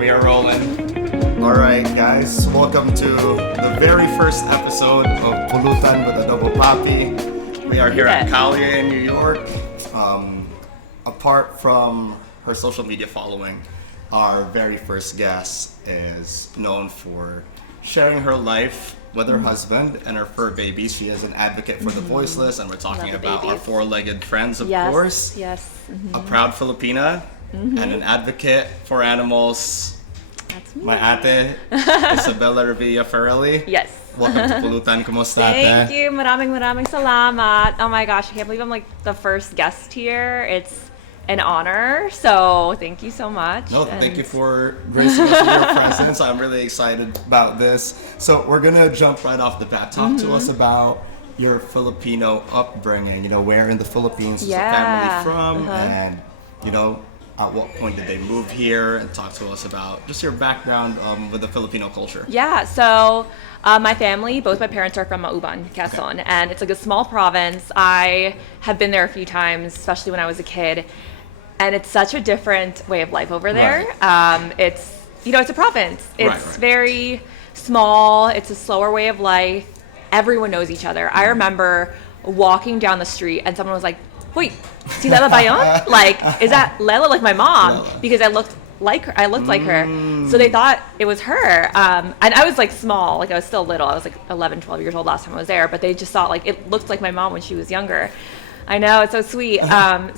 We are rolling. Alright guys, welcome to the very first episode of Pulutan with Adobo Papi. We are here at Kalye in New York. Apart from her social media following, our very first guest is known for sharing her life with her husband and her fur babies. She is an advocate for the voiceless, and we're talking about our four-legged friends, of course. Yes. A proud Filipina and an advocate for animals. That's me. My ate, Isabella Revilla-Farrelly. Yes. Welcome to Pulutan. Kumusta, Thank ate? you. Maraming salamat. Oh my gosh, I can't believe I'm like the first guest here. It's an honor. So thank you so much. No, thank you for gracing us with your presence. I'm really excited about this. So we're gonna jump right off the bat. Talk to us about your Filipino upbringing. You know, where in the Philippines is the family from, and you know, at what point did they move here? And talk to us about just your background with the Filipino culture. Yeah, so my family, both my parents are from Mauban, Quezon, and it's like a small province. I have been there a few times, especially when I was a kid, and it's such a different way of life over there. Right. It's, you know, it's a province. It's Right. very small. It's a slower way of life. Everyone knows each other. I remember walking down the street and someone was like, "Wait, si Lela ba yun?" Like, is that Lela, like my mom? Lela. Because I looked like her. Like her. So they thought it was her. And I was like small, like I was still little. I was like 11, 12 years old last time I was there, but they just thought like it looked like my mom when she was younger. I know, it's so sweet.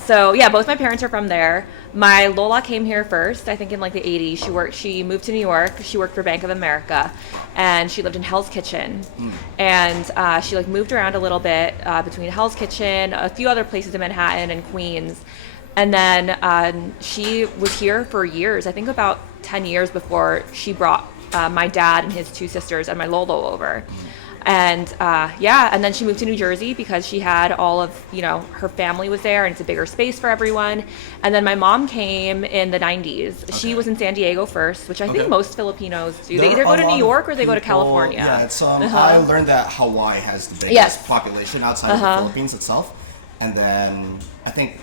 So yeah, both my parents are from there. My Lola came here first, I think in like the 80s. She moved to New York. She worked for Bank of America, and she lived in Hell's Kitchen. And she like moved around a little bit between Hell's Kitchen, a few other places in Manhattan and Queens. And then she was here for years, I think about 10 years before she brought my dad and his two sisters and my Lolo over. And and then she moved to New Jersey because she had all of, you know, her family was there and it's a bigger space for everyone. And then my mom came in the 90s. Okay. She was in San Diego first, which I think Okay. most Filipinos do. There They either are go to a lot New of York or they go to people- California. Yeah, it's I learned that Hawaii has the biggest Yes. population outside of the Philippines itself, and then I think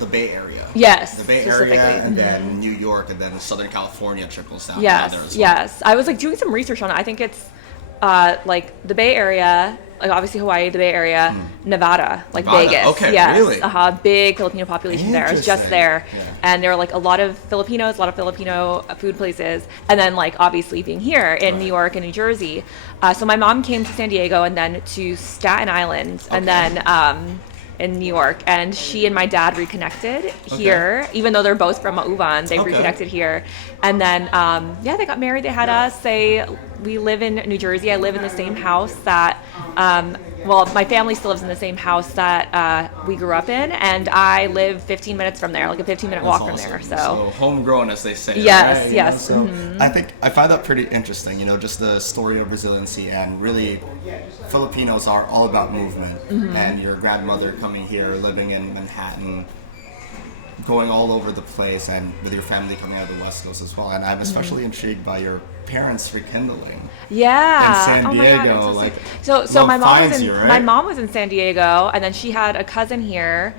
the Bay Area. Yes, The Bay specifically. Area, and then New York, and then Southern California trickles down Yes, there as well. yes. I was like doing some research on it. I think it's like the Bay Area, like obviously Hawaii, the Bay Area, Nevada, like Nevada, Vegas. okay, yes. really? Big Filipino population there. I was just Interesting. there. Yeah. And there were like a lot of Filipinos, a lot of Filipino food places. And then like obviously being here in New York and New Jersey. So my mom came to San Diego and then to Staten Island and then in New York, and she and my dad reconnected here, even though they're both from Mauban. They reconnected here, and then they got married. They had us. We live in New Jersey. I live in the same house that my family still lives in the same house that we grew up in, and I live 15 minutes from there, like a 15-minute walk from there. So homegrown, as they say. Yes, right? yes. You know, so I find that pretty interesting. You know, just the story of resiliency, and really, Filipinos are all about movement. And your grandmother coming here, living in Manhattan, going all over the place, and with your family coming out of the West Coast as well. And I'm especially intrigued by your parents rekindling. yeah, in San oh my God, Diego, that's so like so love my mom finds was in you, right? my mom was in San Diego, and then she had a cousin here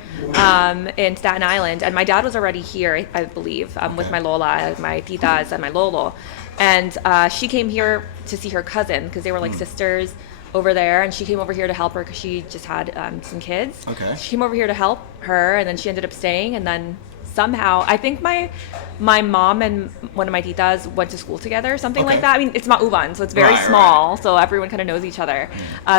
in Staten Island, and my dad was already here, I believe, with my Lola, my titas, and my Lolo, and she came here to see her cousin because they were like sisters over there, and she came over here to help her because she just had some kids. Okay. She came over here to help her, and then she ended up staying, and then somehow I think my mom and one of my titas went to school together, something like that. I mean, it's Mauban, so it's very small, so everyone kind of knows each other.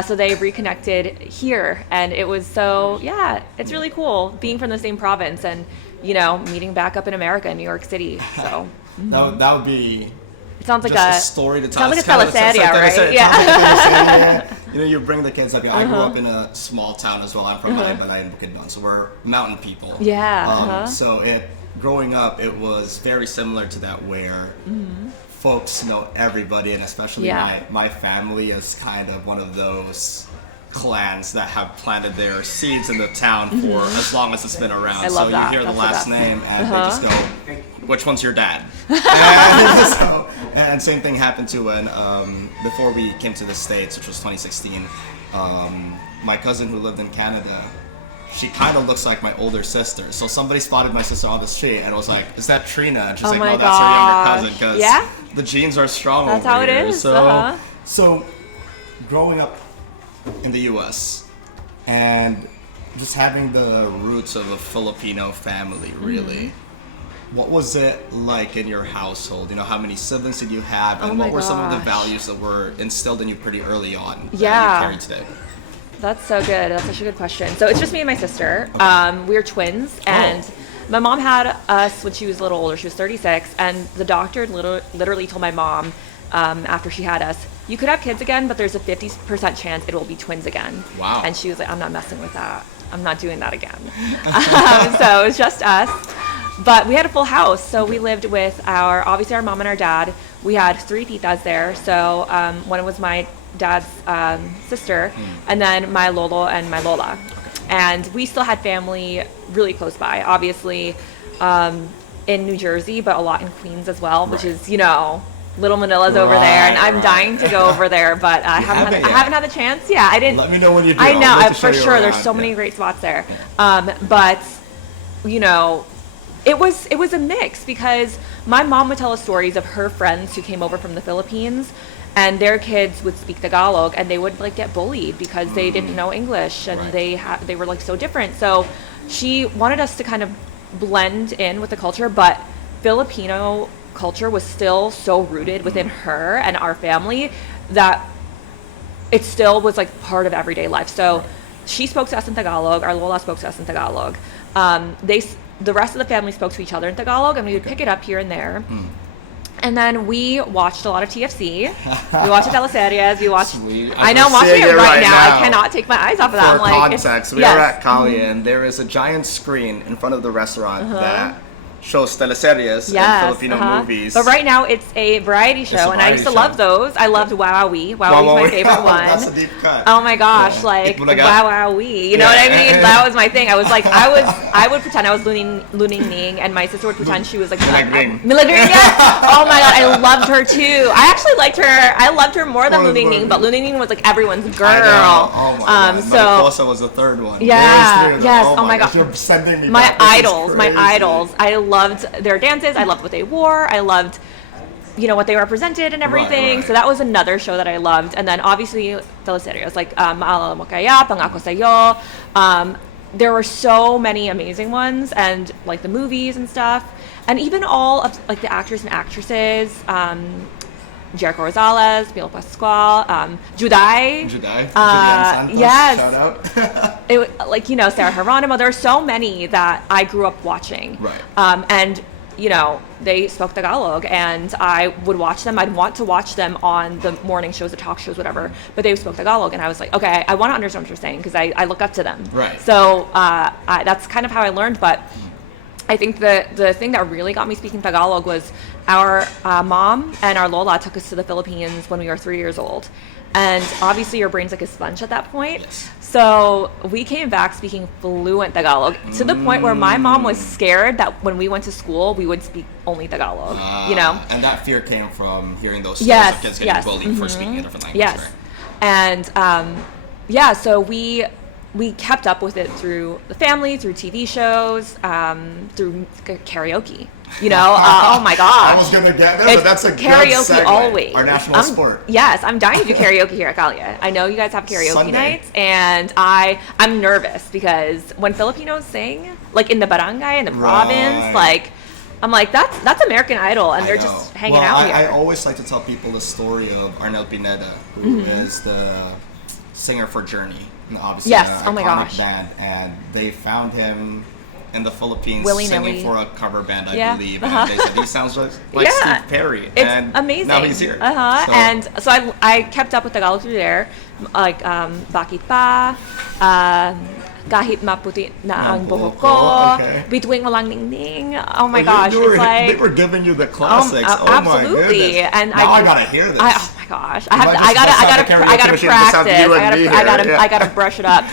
So they reconnected here, and it was it's really cool being from the same province and, you know, meeting back up in America, in New York City. So that would be. it sounds like Just a story to tell. sounds like a teleseria, right? Yeah. You know, you bring the kids up. I grew up in a small town as well. I'm from Isabella in Bukidnon, so we're mountain people. Yeah. So growing up, it was very similar to that, where folks know everybody, and especially my family is kind of one of those clans that have planted their seeds in the town for as long as it's been around. I love that. You hear That's the last the name, and they just go, "Which one's your dad?" and same thing happened to when before we came to the States, which was 2016. My cousin who lived in Canada, she kind of looks like my older sister. So somebody spotted my sister on the street and was like, "Is that Trina?" And she's like, "No, that's her younger cousin." Because the genes are strong. That's how it is. So growing up in the U.S. and just having the roots of a Filipino family, really. What was it like in your household? You know, how many siblings did you have, and what were some of the values that were instilled in you pretty early on that you carry today? That's so good. That's such a good question. So it's just me and my sister. We are twins, and my mom had us when she was a little older. She was 36, and the doctor literally told my mom after she had us, "You could have kids again, but there's a 50% chance it will be twins again." Wow. And she was like, "I'm not messing with that. I'm not doing that again." So it was just us. But we had a full house, so we lived with obviously our mom and our dad. We had 3 titas there, so one was my dad's sister, and then my lolo and my lola. And we still had family really close by, obviously in New Jersey, but a lot in Queens as well, which is, you know, Little Manila's over there, and I'm dying to go over there, but I haven't had the chance. Yeah, I didn't. Let me know when you do. I know, for sure. There's so many great spots there. But, you know, it was a mix, because my mom would tell us stories of her friends who came over from the Philippines, and their kids would speak Tagalog, and they would like get bullied because they didn't know English, and they were like so different. So she wanted us to kind of blend in with the culture, but Filipino culture was still so rooted within her and our family that it still was like part of everyday life. So she spoke to us in Tagalog, our lola spoke to us in Tagalog. The rest of the family spoke to each other in Tagalog, and we would pick it up here and there. And then we watched a lot of TFC. We watched the teleseries. We watched. I know, I'm watching it right now. I cannot take my eyes off of that. For context, we are at Kalye, and there is a giant screen in front of the restaurant that shows teleseries and Filipino movies. But right now it's a variety show, and I used to love those. I loved Wowie. Wowie's my favorite one. That's a deep cut. Oh my gosh, like Wowie. You know what I mean? That was my thing. I was like, I would pretend I was Luning Ning, and my sister would pretend she was like Milagring. Oh my god, I loved her too. I actually liked her. I loved her more than Luning Ning, but Luning Ning was like everyone's girl. Oh my god. So Mariposa was the third one. Yeah. Yes. Oh my god. You're sending me my idols. I loved their dances. I loved what they wore. I loved, you know, what they represented and everything. So that was another show that I loved. And then obviously teleseries like Maalala Mo Kaya, Pangako Sa'yo. There were so many amazing ones, and like the movies and stuff, and even all of like the actors and actresses. Jericho Rosales, Milo Pascual, Juday. Julian Santos, yes. Shout out. Like, you know, Sarah Geronimo. There are so many that I grew up watching. Right. And, you know, they spoke Tagalog, and I would watch them. I'd want to watch them on the morning shows, the talk shows, whatever. But they spoke Tagalog, and I was like, okay, I want to understand what you're saying, because I look up to them. Right. So that's kind of how I learned. But I think the thing that really got me speaking Tagalog was our mom and our lola took us to the Philippines when we were 3 years old. And obviously your brain's like a sponge at that point. Yes. So we came back speaking fluent Tagalog to the point where my mom was scared that when we went to school, we would speak only Tagalog, you know? And that fear came from hearing those stories of kids getting bullied for speaking a different language. Yes. Right? And so we kept up with it through the family, through TV shows, through karaoke. You know, oh my gosh. I was gonna get there, but that's a karaoke good segue. Always. Our national sport. Yes, I'm dying to do karaoke here at Kalye. I know you guys have karaoke Sunday nights, and I'm nervous because when Filipinos sing, like in the barangay, in the province, like I'm like that's American Idol, and they're just hanging out here. I always like to tell people the story of Arnel Pineda, who is the singer for Journey, obviously an iconic band, and they found him in the Philippines singing for a cover band, I believe. And they said, he sounds like Steve Perry. It's amazing. Now he's here. And so I kept up with Tagalog through there, like Bakit Pa, Kahit Maputi na ang buhok ko, Bituing Walang Ningning. Oh my gosh, it's like they were giving you the classics. Absolutely. And now I gotta hear this. Oh my gosh, I gotta practice. I gotta brush it up.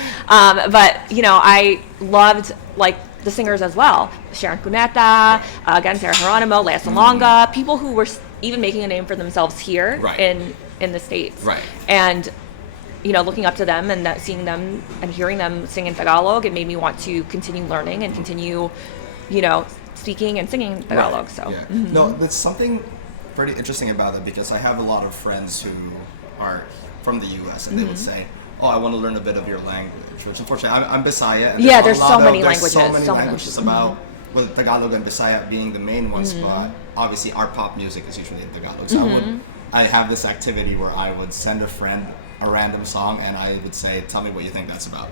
But you know, I loved like the singers as well. Sharon Cuneta, again, Sarah Geronimo, Lea Salonga, people who were even making a name for themselves here in the States. Right. And looking up to them and seeing them and hearing them sing in Tagalog, it made me want to continue learning and continue, speaking and singing Tagalog. Right. So Yeah. No, there's something pretty interesting about it because I have a lot of friends who are from the U.S. and they would say, "Oh, I want to learn a bit of your language," which unfortunately I'm Bisaya. And there's so many languages. About with Tagalog and Bisaya being the main ones, but obviously our pop music is usually in Tagalog. So I have this activity where I would send a friend a random song and I would say, "Tell me what you think that's about."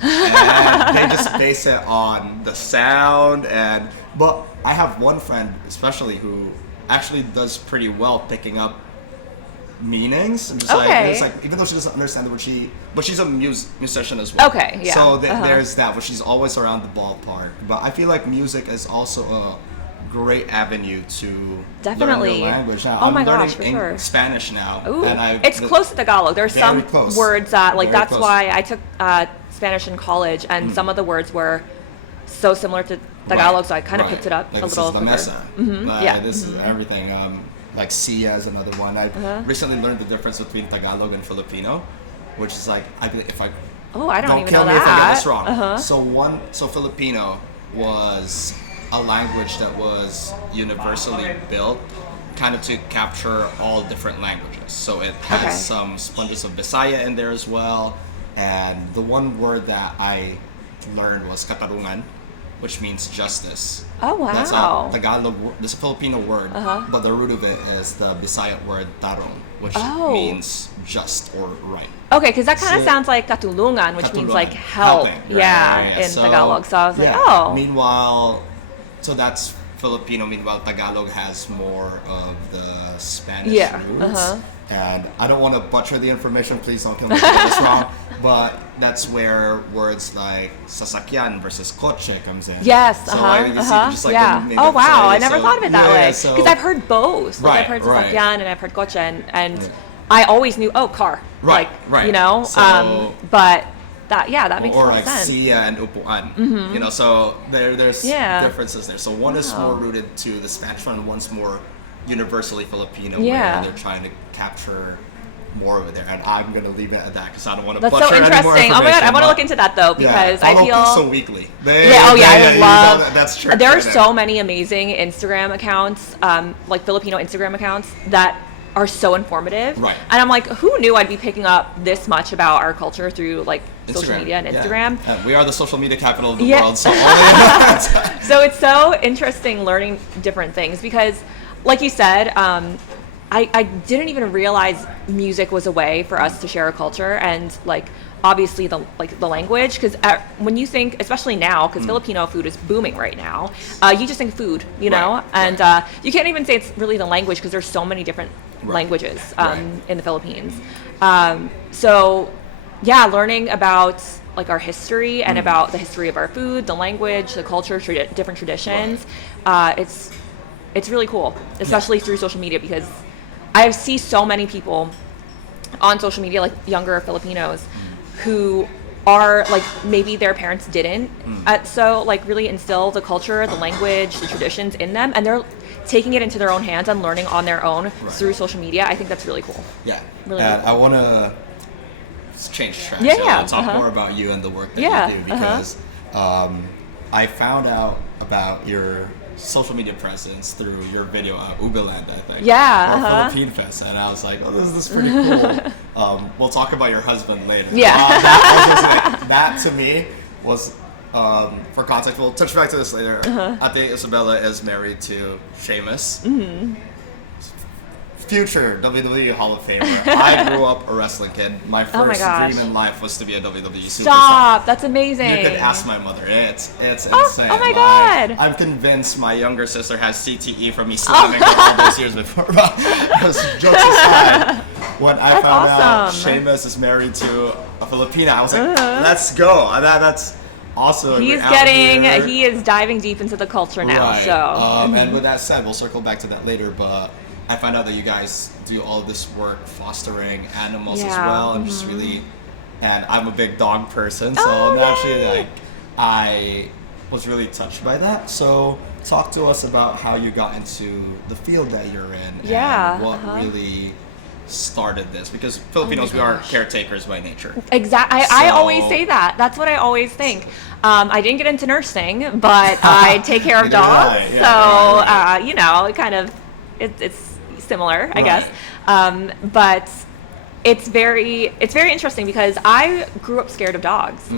And they just base it on the sound but I have one friend especially who actually does pretty well picking up meanings and just it's like even though she doesn't understand the word but she's a musician as well. Okay, yeah. So there's that, but she's always around the ballpark. But I feel like music is also a great avenue to definitely learn your language. Now, oh my I'm gosh, learning for sure. Spanish now. Ooh, it's close to Tagalog. There's some words that that's close. Why I took Spanish in college, and some of the words were so similar to Tagalog, so I kind of picked it up like a little quicker. This is la mesa. This is everything. Like Sia is another one. I recently learned the difference between Tagalog and Filipino, which is like if I I don't even kill know me that. if I get this wrong. So Filipino was a language that was universally built kind of to capture all different languages. So it has some sponges of Bisaya in there as well. And the one word that I learned was katarungan, which means justice. Oh, wow. That's a Tagalog, this is a Filipino word, but the root of it is the Bisaya word tarong, which means just or right. Okay, because that kind of sounds like katulungan, which means like help. Right. In Tagalog. So I was like, Meanwhile, so that's Filipino. Meanwhile, Tagalog has more of the Spanish roots. And I don't want to butcher the information. Please don't kill me if I get this wrong. But that's where words like sasakyan versus kotse comes in. Yes. So you just like oh wow, I never thought of it that way. So, because I've heard both. Like, I've heard sasakyan and I've heard kotse, and I always knew car. Right. So, but that makes or sense. Or like siya and upuan. So there's differences there. So one is more rooted to the Spanish one, and one's more universally Filipino, where they're trying to capture more of it there, and I'm gonna leave it at that because I don't want to butcher any more information. That's so interesting. Oh my god, I want to look into that though because I feel so weekly. I love. That's true. There are so many amazing Instagram accounts, like Filipino Instagram accounts that are so informative. Right. And I'm like, who knew I'd be picking up this much about our culture through like social media and Instagram? We are the social media capital of the world, so so it's so interesting learning different things because, like you said, I didn't even realize music was a way for us to share our culture and like obviously the language, because when you think, especially now, because Filipino food is booming right now, you just think food, you know, and you can't even say it's really the language because there's so many different languages in the Philippines. So yeah, learning about like our history and about the history of our food, the language, the culture, different traditions, it's really cool, especially through social media, because I see so many people on social media, like younger Filipinos, who are like maybe their parents didn't so like really instill the culture, the language, the traditions in them, and they're taking it into their own hands and learning on their own through social media. I think that's really cool. Yeah, really and cool. I want to change tracks. Talk more about you and the work that you do, because I found out about your social media presence through your video Ugaland, I think. Or Philippine Fest, and I was like, oh, this is pretty cool. We'll talk about your husband later. That to me was, for context, we'll touch back to this later. Ate Isabella is married to Sheamus. Future WWE Hall of Famer. I grew up a wrestling kid. My first dream in life was to be a WWE Superstar. Stop! That's amazing. You could ask my mother. It's insane. Oh my god! I'm convinced my younger sister has CTE from me slamming her all those years before. But jokes aside, when I found out Sheamus is married to a Filipina, I was like, let's go. That's awesome. He is diving deep into the culture now. Right. So. And with that said, we'll circle back to that later, but I found out that you guys do all this work fostering animals as well, and just really, and I'm a big dog person, so naturally, I was really touched by that. So talk to us about how you got into the field that you're in, and what really started this? Because Filipinos, we are caretakers by nature. Exactly. I always say that. That's what I always think. I didn't get into nursing, but I take care of dogs. You know, it kind of, it's similar, I guess. But it's very interesting because I grew up scared of dogs.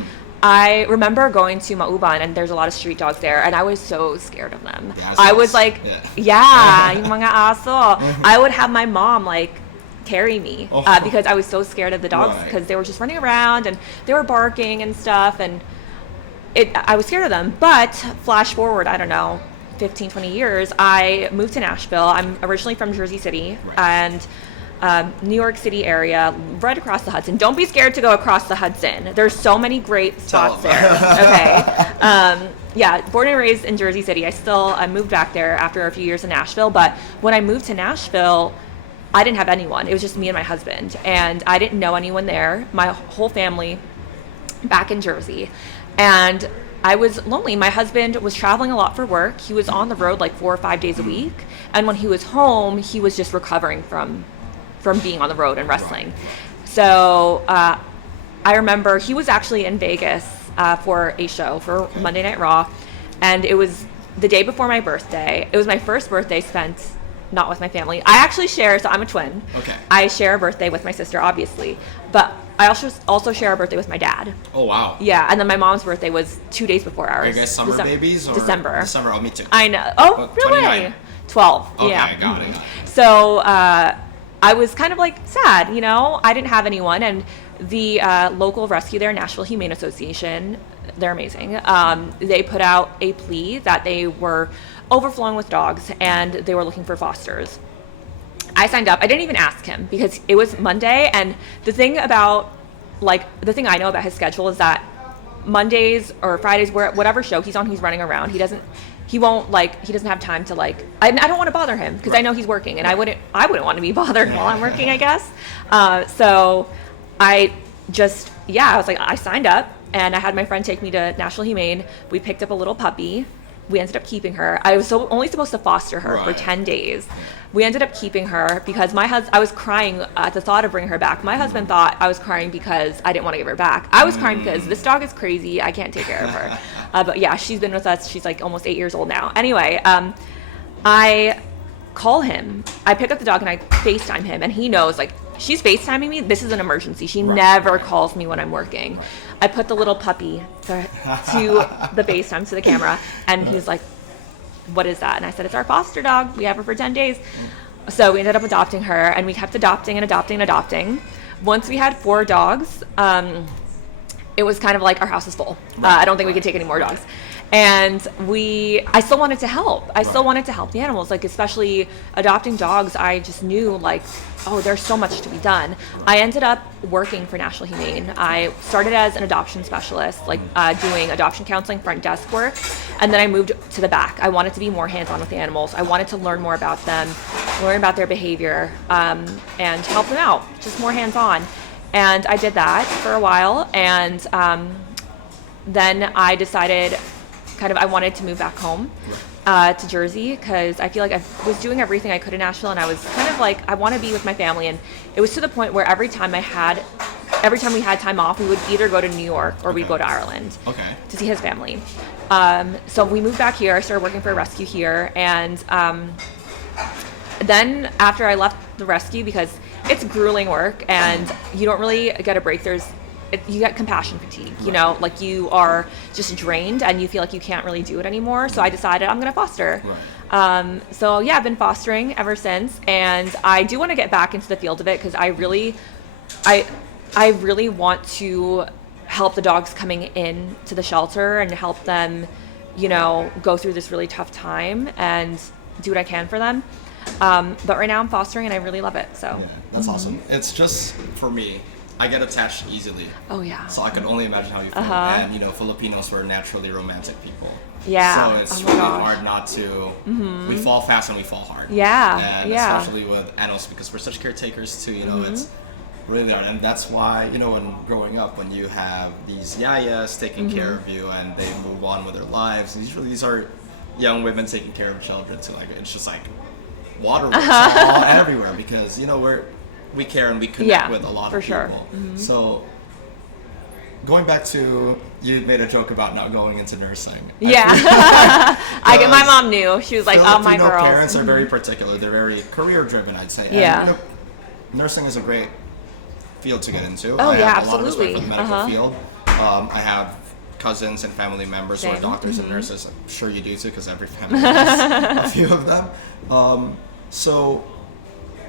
I remember going to Mauban, and there's a lot of street dogs there, and I was so scared of them. I was like, yung mga aso. I would have my mom like carry me because I was so scared of the dogs because they were just running around and they were barking and stuff, and I was scared of them. But flash forward, I don't know, 15, 20 years, I moved to Nashville. I'm originally from Jersey City, and New York City area, right across the Hudson. Don't be scared to go across the Hudson. There's so many great spots there. Okay. Born and raised in Jersey City. I moved back there after a few years in Nashville. But when I moved to Nashville, I didn't have anyone. It was just me and my husband. And I didn't know anyone there. My whole family back in Jersey. And I was lonely. My husband was traveling a lot for work. He was on the road like 4 or 5 days a week. And when he was home, he was just recovering from being on the road and wrestling. So I remember he was actually in Vegas for a show for Monday Night Raw, and it was the day before my birthday. It was my first birthday spent not with my family. I actually share, so I'm a twin. Okay. I share a birthday with my sister, obviously, but I also share a birthday with my dad. Oh, wow. Yeah, and then my mom's birthday was 2 days before ours. Are you guys summer babies? Or December. December, oh, me too. I know. Oh, really? 29. 12. Okay, yeah. got it. So, I was kind of like sad, you know, I didn't have anyone, and the local rescue there, Nashville Humane Association, they're amazing. They put out a plea that they were overflowing with dogs and they were looking for fosters. I signed up. I didn't even ask him because it was Monday, and the thing I know about his schedule is that Mondays or Fridays, whatever show he's on, he's running around. He doesn't have time to I don't want to bother him because I know he's working, and I wouldn't want to be bothered while I'm working, I guess. So I was like, I signed up, and I had my friend take me to Nashville Humane. We picked up a little puppy. We ended up keeping her. I was only supposed to foster her for 10 days. We ended up keeping her because I was crying at the thought of bringing her back. My husband thought I was crying because I didn't want to give her back. I was crying because this dog is crazy. I can't take care of her. But yeah, she's been with us. She's like almost 8 years old now. Anyway, I call him. I pick up the dog and I FaceTime him, and he knows she's FaceTiming me. This is an emergency. She never calls me when I'm working. I put the little puppy to the FaceTime, to the camera, and he's like, what is that? And I said, it's our foster dog. We have her for 10 days. So we ended up adopting her, and we kept adopting and adopting and adopting. Once we had 4 dogs, it was kind of like our house is full. I don't think we could take any more dogs. And I still wanted to help. I still wanted to help the animals, especially adopting dogs. I just knew there's so much to be done. I ended up working for Nashville Humane. I started as an adoption specialist, doing adoption counseling, front desk work, and then I moved to the back. I wanted to be more hands-on with the animals. I wanted to learn more about them, learn about their behavior, and help them out, just more hands-on. And I did that for a while, and then I decided I wanted to move back home to Jersey because I feel like I was doing everything I could in Nashville, and I was I want to be with my family. And it was to the point where every time we had time off, we would either go to New York or we'd go to Ireland to see his family. So we moved back here. I started working for a rescue here, and then after I left the rescue, because it's grueling work and you don't really get a break, you get compassion fatigue, you know, you are just drained and you feel like you can't really do it anymore. So I decided I'm going to foster. So yeah, I've been fostering ever since, and I do want to get back into the field of it because I really want to help the dogs coming in to the shelter and help them, go through this really tough time and do what I can for them. But right now I'm fostering and I really love it. So yeah, that's awesome. It's just, for me, I get attached easily. Oh yeah. So I could only imagine how you feel. And Filipinos were naturally romantic people. Yeah. So it's really hard not to. We fall fast and we fall hard. Yeah. And especially with animals, because we're such caretakers too. It's really hard, and that's why when growing up, when you have these yayas taking care of you and they move on with their lives, and usually these are young women taking care of children. So it's just waterworks all everywhere because we care and we connect with a lot of sure. people. So going back to, you made a joke about not going into nursing. My mom knew. She was like, "Oh, my girls." Parents are very particular. They're very career driven, I'd say. Yeah. And, nursing is a great field to get into. Oh, I yeah, have a lot of respect absolutely. for the medical field. I have cousins and family members who are doctors and nurses. I'm sure you do too, because every family has a few of them. So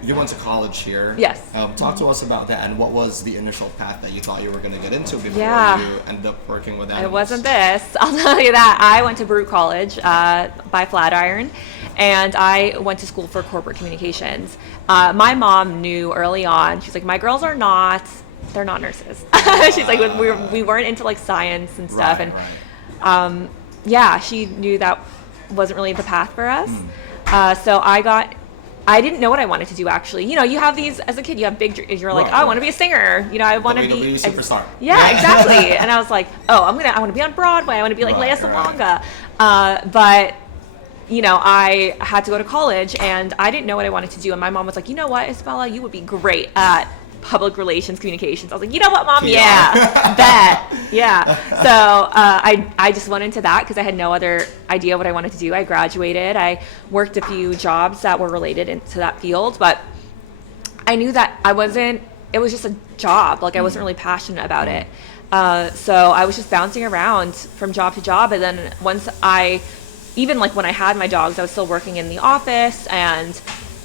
you went to college here. Yes. Talk to us about that, and what was the initial path that you thought you were going to get into before you ended up working with animals? It wasn't this. I'll tell you that. I went to Baruch College by Flatiron, and I went to school for corporate communications. My mom knew early on. She's like, my girls are not. They're not nurses. She's like, we weren't into like science and stuff, she knew that wasn't really the path for us. So I didn't know what I wanted to do, actually. You know, you have these, as a kid, you have big dreams. You're like, I want to be a singer. You know, I want to be WWE Superstar. Yeah, exactly. And I was like, I want to be on Broadway. I want to be like Lea Salonga. But, you know, I had to go to college, and I didn't know what I wanted to do. And my mom was like, you know what, Isabella, you would be great at public relations communications. I was like, you know what, Mom? Yeah, bet. Yeah. So I just went into that because I had no other idea what I wanted to do. I graduated. I worked a few jobs that were related to that field, but I knew that it was just a job. Like, I wasn't really passionate about it. So I was just bouncing around from job to job. And then even like when I had my dogs, I was still working in the office and,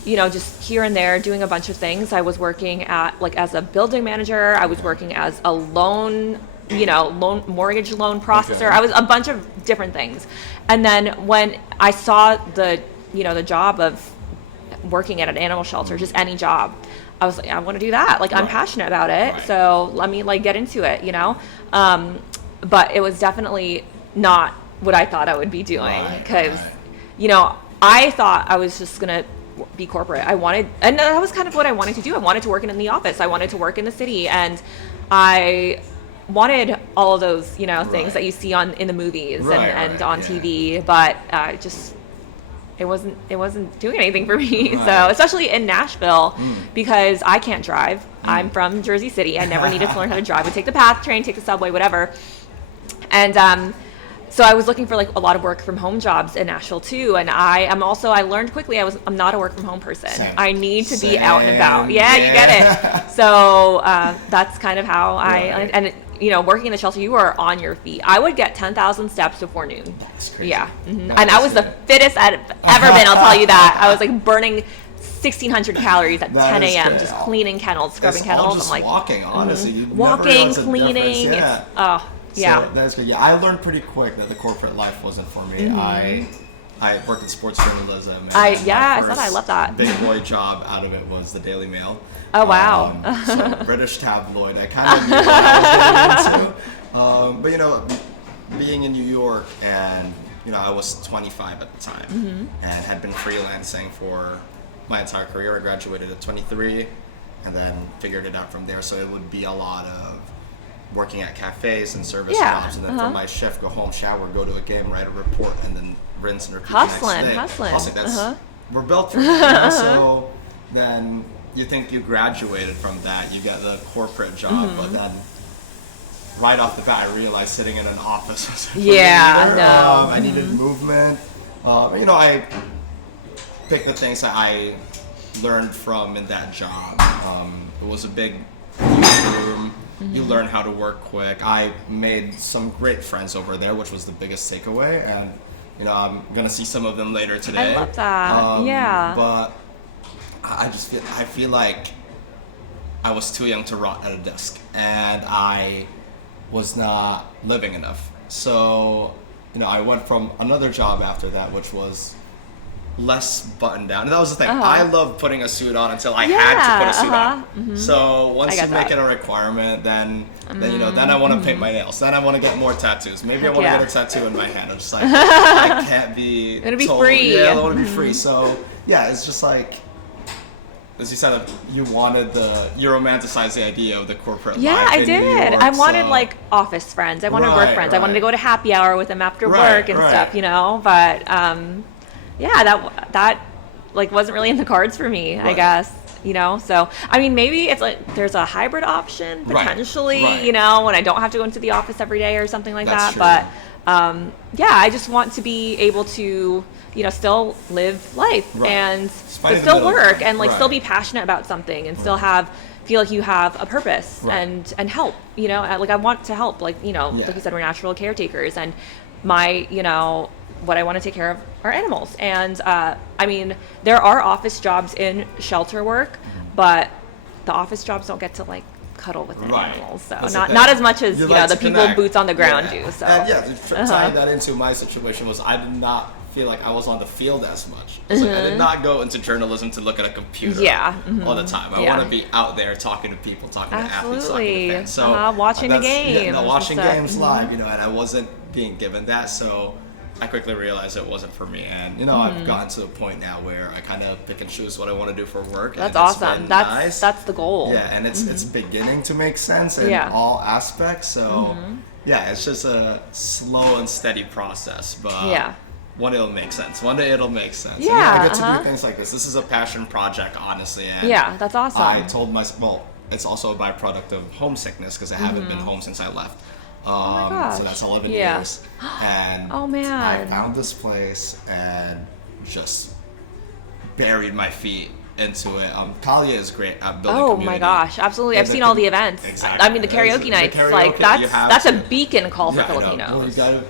you know, just here and there doing a bunch of things. I was working as a building manager. I was working as a mortgage loan processor. Okay. I was a bunch of different things. And then when I saw the job of working at an animal shelter, just any job, I was like, I want to do that. Like, I'm passionate about it. So let me get into it, you know? But it was definitely not what I thought I would be doing because, you know, I thought I was just going to be corporate. And that was kind of what I wanted to do. I wanted to work in the office. I wanted to work in the city, and I wanted all of those, you know, things that you see in the movies and on TV, but it wasn't doing anything for me. So especially in Nashville, because I can't drive. I'm from Jersey City. I never needed to learn how to drive. I take the PATH train, take the subway, whatever. And so I was looking for like a lot of work from home jobs in Nashville too. And I learned quickly I'm not a work from home person. Same. I need to be out and about. Yeah, you get it. So that's kind of how and you know, working in the shelter, you are on your feet. I would get 10,000 steps before noon. That's crazy. Yeah. Mm-hmm. And I was the fittest I'd ever been, I'll tell you that. I was like burning 1,600 calories at 10 a.m. just cleaning kennels, scrubbing kennels. Just I'm like walking, honestly. Walking, cleaning. Yeah. So that's good. Yeah, I learned pretty quick that the corporate life wasn't for me. I worked in sports journalism. I thought I loved that. Big boy job out of it was the Daily Mail. Oh wow. So British tabloid. I kind of knew what I was getting into. But you know, being in New York, and you know, I was 25 at the time, and had been freelancing for my entire career. I graduated at 23, and then figured it out from there. So it would be a lot of working at cafes and service jobs, and then from my shift, go home, shower, go to a game, write a report, and then rinse and repeat hustling. the next day. That's we're built for that. So then you think you graduated from that, you get the corporate job, but then right off the bat, I realized sitting in an office was I needed movement. You know, I picked the things that I learned from in that job. It was a big room. You learn how to work quick. I made some great friends over there, which was the biggest takeaway. And, you know, I'm going to see some of them later today. I love that. But I feel like I was too young to rot at a desk. And I was not living enough. So, you know, I went from another job after that, which was less buttoned down. And that was the thing. I loved putting a suit on until I had to put a suit on. So once you make it a requirement, then you know, then I want to paint my nails. Then I want to get more tattoos. Maybe I want to get a tattoo in my hand. I'm just like, I can't be. I want to be free. Yeah, I want to be free. So yeah, it's just like, as you said, you romanticized the idea of the corporate life. Yeah, I did. I wanted like office friends. I wanted work friends. I wanted to go to happy hour with them after work and stuff, you know. But yeah, that like wasn't really in the cards for me, I guess. you know? So, I mean, maybe it's like there's a hybrid option potentially, Right. you know, when I don't have to go into the office every day or something like That's that. true. But yeah, I just want to be able to, you know, still live life and Find still the middle work ground. and like still be passionate about something and still feel like you have a purpose and help, you know, like I want to help, like, you know, like you said, we're natural caretakers, and my, you know, what I want to take care of are animals. And I mean, there are office jobs in shelter work, but the office jobs don't get to like cuddle with the animals, so not as much as, you know, the people boots on the ground do. So and tying that into my situation was I did not feel like I was on the field as much. Like, I did not go into journalism to look at a computer all the time. I want to be out there talking to people, talking to athletes, talking to fans. So watching the games. Watching games live, you know, and I wasn't being given that, so I quickly realized it wasn't for me. And, you know, I've gotten to the point now where I kind of pick and choose what I want to do for work. That's and awesome. That's the goal. Yeah, and it's beginning to make sense in all aspects. So, yeah, it's just a slow and steady process. But one day it'll make sense. One day it'll make sense. Yeah, and I get to do things like this. This is a passion project, honestly. And that's awesome. I told myself, well, it's also a byproduct of homesickness because I haven't been home since I left. So that's 11 years. And I found this place and just buried my feet into it. Kalye is great at building community. My gosh, absolutely. I've seen all the events. Exactly. I mean, the karaoke nights, karaoke, like that's a beacon call for Filipinos.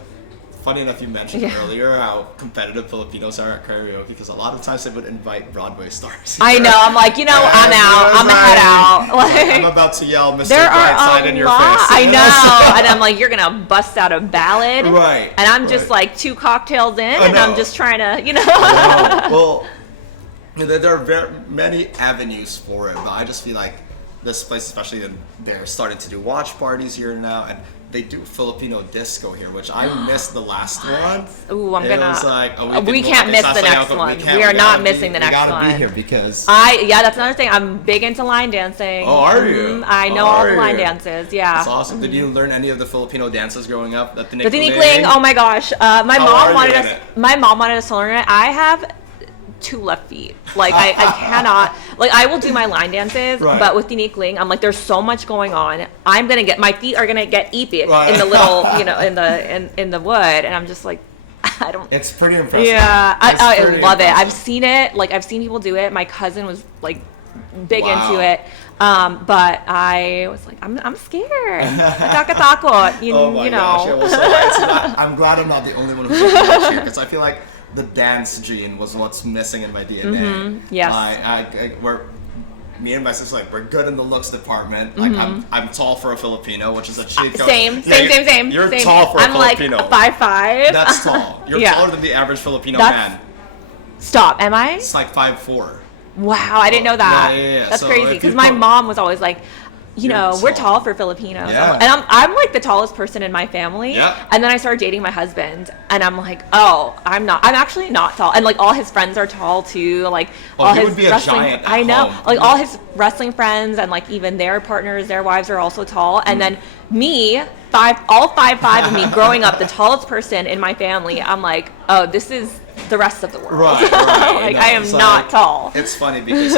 Funny enough, you mentioned earlier how competitive Filipinos are at karaoke, because a lot of times they would invite Broadway stars. I know. I'm like, you know, I'm out. I'm gonna head out. Like, I'm about to yell Mr. There Brightside are in your lot. face. I know. And I'm like, you're gonna bust out a ballad. Right. And I'm just like 2 cocktails in, and I'm just trying to, you know. Well, there are very many avenues for it, but I just feel like this place, especially, they're starting to do watch parties here now, and they do Filipino disco here, which I missed the last one. Ooh, we can't miss the next one. We are not missing the next one. We gotta be here because that's another thing. I'm big into line dancing. Oh, are you? I know all the line dances. Yeah. That's awesome. Did you learn any of the Filipino dances growing up? The tinikling. Oh my gosh. My mom wanted us to learn it. I have 2 left feet. Like I cannot, like I will do my line dances, but with tinikling, I'm like, there's so much going on. My feet are gonna get ipit in the little, you know, in the wood, and I'm just like, I don't. It's pretty impressive. Yeah, I love it. I've seen it. Like I've seen people do it. My cousin was like big into it. But I was like, I'm scared. Nagkakatakot. You know. Gosh, I'm glad I'm not the only one who's doing that here, because I feel like the dance gene was what's missing in my DNA. Yes. Me and my sister, like, we're good in the looks department. Like, I'm tall for a Filipino, which is a cheat code. Same. You're tall for a Filipino. I'm like 5'5". That's tall. You're taller than the average Filipino man. Stop. Am I? It's like 5'4". Wow, I didn't know that. Yeah. That's so crazy. Because my mom was always like, you know, we're tall for Filipinos. Yeah. And I'm like the tallest person in my family. Yeah. And then I started dating my husband, and I'm like, oh, I'm actually not tall. And like all his friends are tall too. Like all his would be wrestling, a giant at I know. home. Like all his wrestling friends and like even their partners, their wives are also tall. And then me, all 5'5" of me growing up, the tallest person in my family, I'm like, oh, this is the rest of the world. Right. Like I am not tall. It's funny because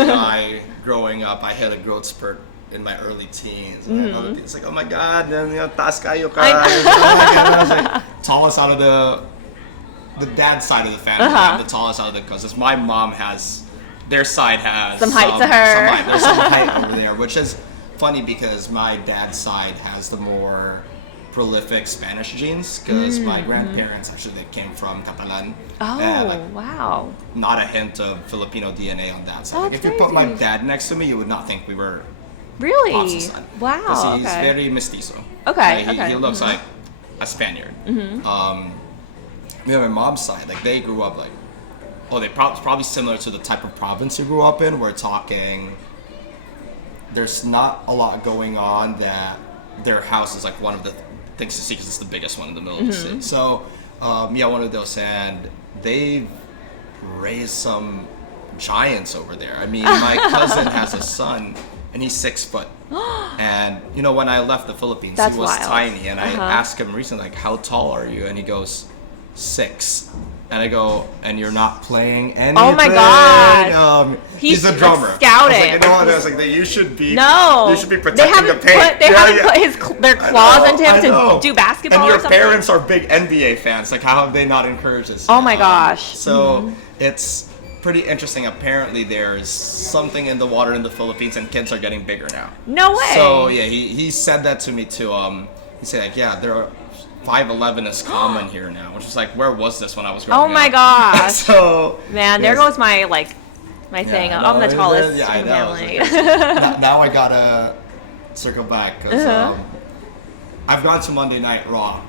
growing up, I had a growth spurt in my early teens. And other people, it's like, oh my God, taas kayo ka. I was like, tallest out of the dad's side of the family. I'm the tallest out of the cousins. My mom their side has some height to her. There's some height over there, which is funny because my dad's side has the more prolific Spanish genes, because my grandparents actually came from Catalan. Oh, and, wow. Not a hint of Filipino DNA on that side. Like, if you put my dad next to me, you would not think we were really? pops and son. Wow. Because he's very mestizo. Okay. He looks like a Spaniard. My mom's side, like they grew up like, they probably similar to the type of province you grew up in. We're talking, there's not a lot going on. That their house is like one of the things to see because it's the biggest one in the middle of the city. So, one of those, and they've raised some giants over there. I mean, my cousin has a son, and he's 6 foot. And when I left the Philippines, That's he was wild. tiny, and I asked him recently, like, how tall are you? And he goes, 6. And I go, and you're not playing anything? Oh my God. He He's a drummer. Scouting. I was like, you should be. No. You should be protecting the paint. They haven't put their claws into him to do basketball or something. And your parents are big NBA fans. Like, how have they not encouraged this? Oh my gosh. So it's pretty interesting. Apparently, there's something in the water in the Philippines, and kids are getting bigger now. No way. So yeah, he said that to me too. He said like, yeah, there are 5'11" is common here now, which is like, where was this when I was growing up? Oh my gosh. So man, there goes my thing. No, I'm the tallest yeah, in the family. Now I gotta circle back because I've gone to Monday Night Raw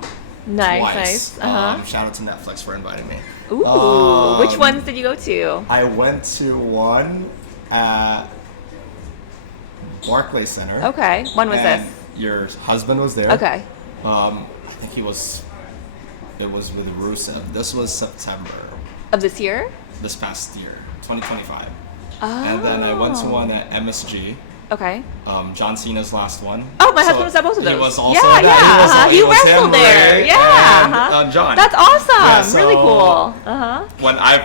nice. twice. Shout out to Netflix for inviting me. Ooh, which ones did you go to? I went to one at Barclays Center. Okay, when was this? Your husband was there. Okay. I think it was with Rusev. This was September. Of this year? This past year, 2025. Oh. And then I went to one at MSG. Okay. John Cena's last one. Oh, my husband was at both of those. He was also He wrestled there. And, John. That's awesome. Yeah, so really cool. When I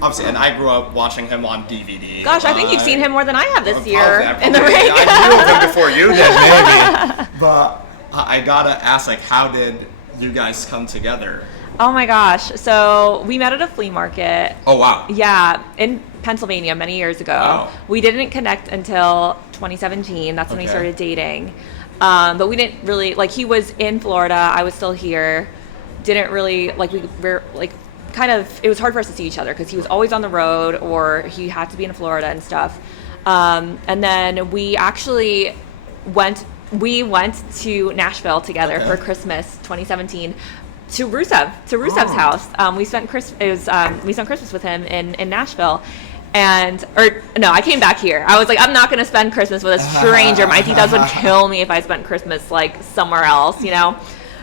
obviously, and I grew up watching him on DVD. Gosh, I think you've seen him more than I have this year in the ring. I knew of him before you did, maybe. But I gotta ask, like, how did you guys come together? Oh my gosh. So we met at a flea market. Oh wow. Yeah, in Pennsylvania many years ago. Wow. We didn't connect until 2017. That's when we started dating. But we didn't really, like, he was in Florida. I was still here. Didn't really, like, we were, like, kind of, it was hard for us to see each other because he was always on the road or he had to be in Florida and stuff. And then we actually went to Nashville together for Christmas 2017. To Rusev's house. We spent Christmas with him in Nashville, I came back here. I was like, I'm not gonna spend Christmas with a stranger. My titas would kill me if I spent Christmas like somewhere else, you know.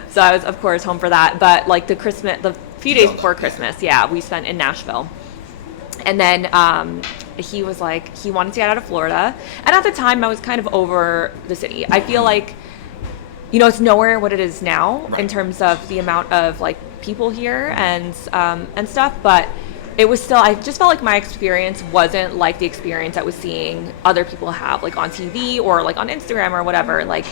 So I was of course home for that, but like the few days before Christmas, we spent in Nashville, and then he was like he wanted to get out of Florida, and at the time I was kind of over the city. I feel like, you know, it's nowhere what it is now in terms of the amount of like people here and stuff, but it was still, I just felt like my experience wasn't like the experience I was seeing other people have, like on TV or like on Instagram or whatever. Like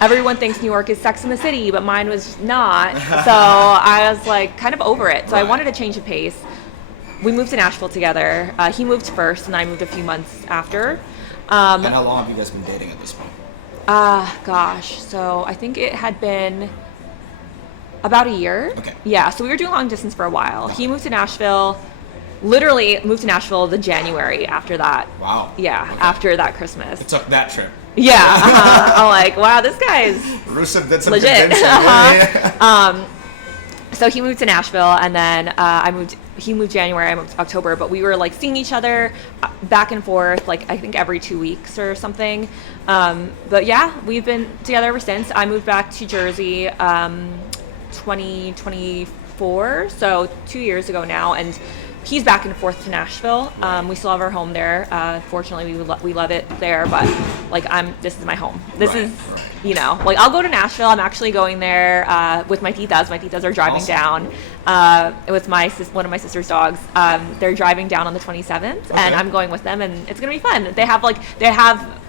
everyone thinks New York is Sex in the City, but mine was not. So I was like kind of over it. So I wanted to change the pace. We moved to Nashville together. He moved first and I moved a few months after. And how long have you guys been dating at this point? Gosh, so I think it had been about a year. Okay. Yeah, so we were doing long distance for a while. He moved to Nashville, literally moved to Nashville the January after that. Wow. Yeah, after that Christmas. It took that trip. Yeah, I'm like, wow, this guy's Rusev did some legit. convincing. So he moved to Nashville, and then he moved January, I moved October, but we were like seeing each other back and forth, like I think every 2 weeks or something. But yeah, we've been together ever since. I moved back to Jersey 2024, so 2 years ago now, and he's back and forth to Nashville. We still have our home there. Fortunately, we love it there, but like this is my home. This is, you know, like I'll go to Nashville. I'm actually going there with my titas. My titas are driving down with one of my sister's dogs. They're driving down on the 27th, and I'm going with them, and it's gonna be fun. They have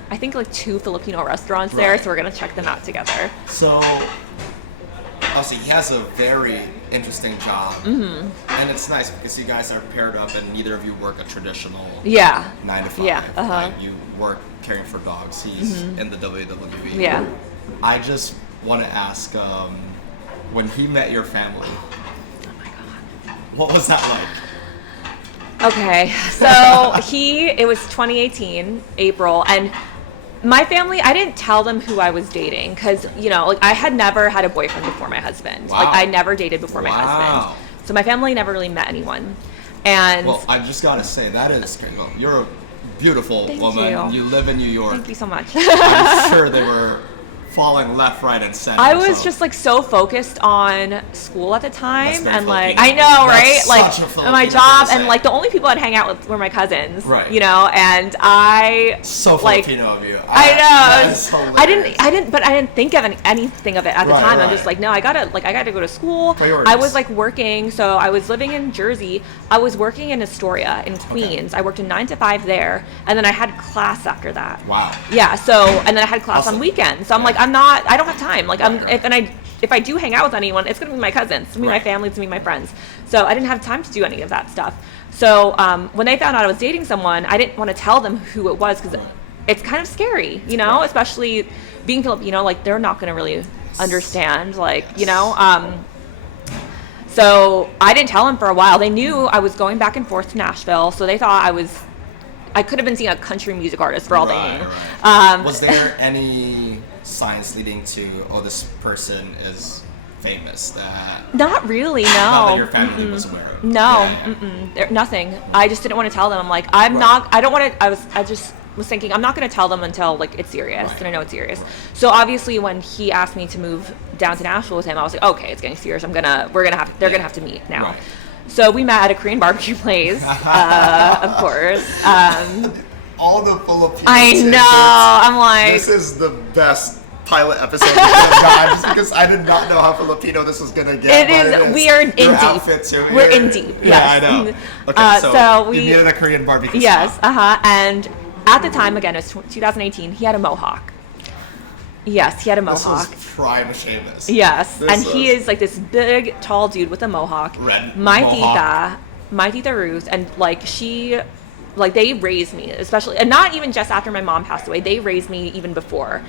I think like 2 Filipino restaurants there, so we're gonna check them out together. So obviously he has a very interesting job, and it's nice because you guys are paired up and neither of you work a traditional 9 to 5. Yeah. Like, you work caring for dogs. He's in the WWE. Yeah. I just want to ask, when he met your family, Oh my god. what was that like? Okay, so it was 2018 April, and my family, I didn't tell them who I was dating because, you know, like I had never had a boyfriend before my husband. Wow. Like I never dated before my husband. So my family never really met anyone. And well, I just gotta say that is you're a beautiful Thank woman. you. You live in New York. Thank you so much. I'm sure they were falling left, right, and center. I was just like so focused on school at the time, and like Filipino. I know, right? That's like such a and my Filipino job, thing to and say. like the only people I'd hang out with were my cousins, Right. you know, and I so like Filipino of you. I That know. is hilarious. But I didn't think of anything of it at the Right, time. I'm right. just like, no, I gotta go to school. Priorities. I was like working, so I was living in Jersey. I was working in Astoria in Queens. I worked a 9 to 5 there, and then I had class after that. Wow. Yeah. So and then I had class Awesome. on weekends. So I'm like, I don't have time. Like Right. if I do hang out with anyone, it's gonna be my cousins, it's gonna be my Right. family, it's gonna be my friends. So I didn't have time to do any of that stuff. So when they found out I was dating someone, I didn't want to tell them who it was because it's kind of scary, you know, especially being Filipino. Like they're not gonna really understand, like you know. So I didn't tell them for a while. They knew I was going back and forth to Nashville, so they thought I could have been seeing a country music artist for all they knew. Right. Was there any signs leading to, oh, this person is famous? That Not really, no. not that your family was aware of. No, Yeah, yeah. nothing. I just didn't want to tell them. I'm like, I don't want to. I just was thinking, I'm not going to tell them until like it's serious, Right. and I know it's serious. Right. So obviously, when he asked me to move down to Nashville with him, I was like, okay, it's getting serious. They're gonna have to meet now. Right. So we met at a Korean barbecue place, of course. All the Filipino I know. tidbits. I'm like, This is the best pilot episode we have got, just because I did not know how Filipino this was gonna get. it is. We are in Your deep. outfit too. We're in deep. Yeah, Yes. I know. Okay, so you we needed a Korean barbecue. Yes, spot. and at the time, again, it was 2018. He had a mohawk. Yes, he had a This mohawk. was prime Sheamus. Yes, This and he was- is like this big, tall dude with a mohawk. Red my mohawk. tita Ruth, and like they raised me, especially, and not even just after my mom passed away. They raised me even before.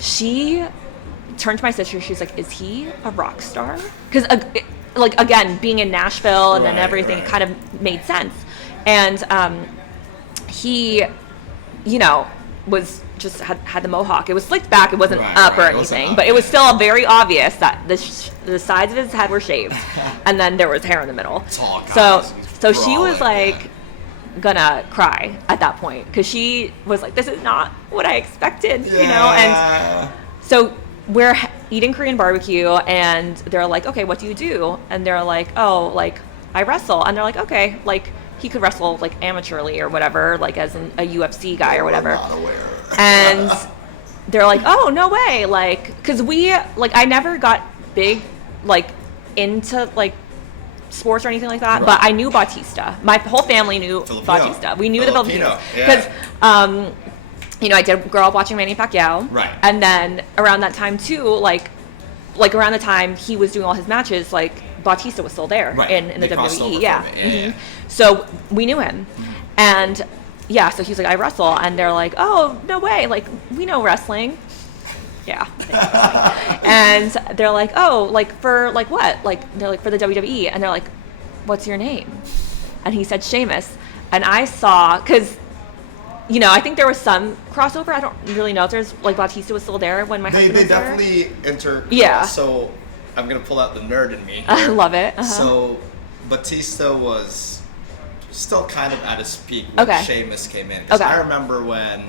She turned to my sister. She's like, "Is he a rock star?" Because like again, being in Nashville and then Right, everything right. kind of made sense, and he, you know, was just had the mohawk. It was slicked back. It wasn't Right, up or right. It wasn't anything, up, but it was yeah. still very obvious that the sides of his head were shaved, and then there was hair in the middle. Tall guy, So she was brawling, like gonna cry at that point because she was like, "This is not what I expected," you know. And Yeah. so we're eating Korean barbecue, and they're like, "Okay, what do you do?" And they're like, "Oh, like I wrestle." And they're like, "Okay, like he could wrestle like amateurly or whatever, like as a UFC guy or whatever." I'm not aware. And they're like, "Oh, no way!" Like, because I never got big, like, into like sports or anything like that. Right. But I knew Bautista. My whole family knew Filipino. Bautista. We knew Filipino, the Filipinos yeah. because, you know, I did grow up watching Manny Pacquiao. Right. And then around that time too, like around the time he was doing all his matches, like Bautista was still there Right. in the They crossed over WWE. from Yeah. it. Yeah, yeah. So we knew him, and yeah, so he's like, "I wrestle," and they're like, "Oh, no way! Like we know wrestling." Yeah. And they're like, "Oh, like for like what?" Like they're like, "For the WWE," and they're like, "What's your name?" And he said Sheamus, and I saw because. You know, I think there was some crossover. I don't really know if there's like Bautista was still there when my husband They was there. definitely enter. Yeah. So I'm gonna pull out the nerd in me. I here. love it. Uh-huh. So Batista was still kind of at his peak when Okay. Sheamus came in. 'Cause Okay. I remember when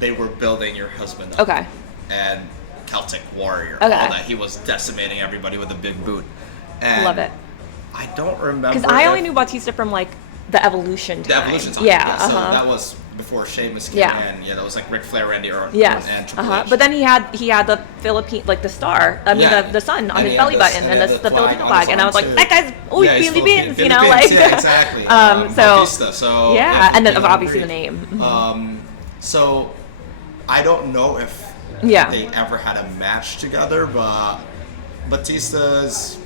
they were building your husband up. Okay. And Celtic Warrior. Okay. All that. He was decimating everybody with a big boot. And Love it. I don't remember. Because I only if- knew Bautista from like the Evolution the time. Evolution time. Yeah. So Uh-huh. that was before Sheamus came Yeah. in. Yeah, that was like Ric Flair, Randy Orton, Yes. and Triple Uh-huh. H. But then he had the Philippine, like the star. I mean Yeah. the sun on And his he belly had button and and he had the flag Filipino on flag, his and I was arm, like, too. that guy's always Yeah, he's Philippines, you know, Philippines, like. yeah, exactly. So Bautista, so yeah, and then you obviously agree. the name. So I don't know if Yeah. they ever had a match together, but Batista's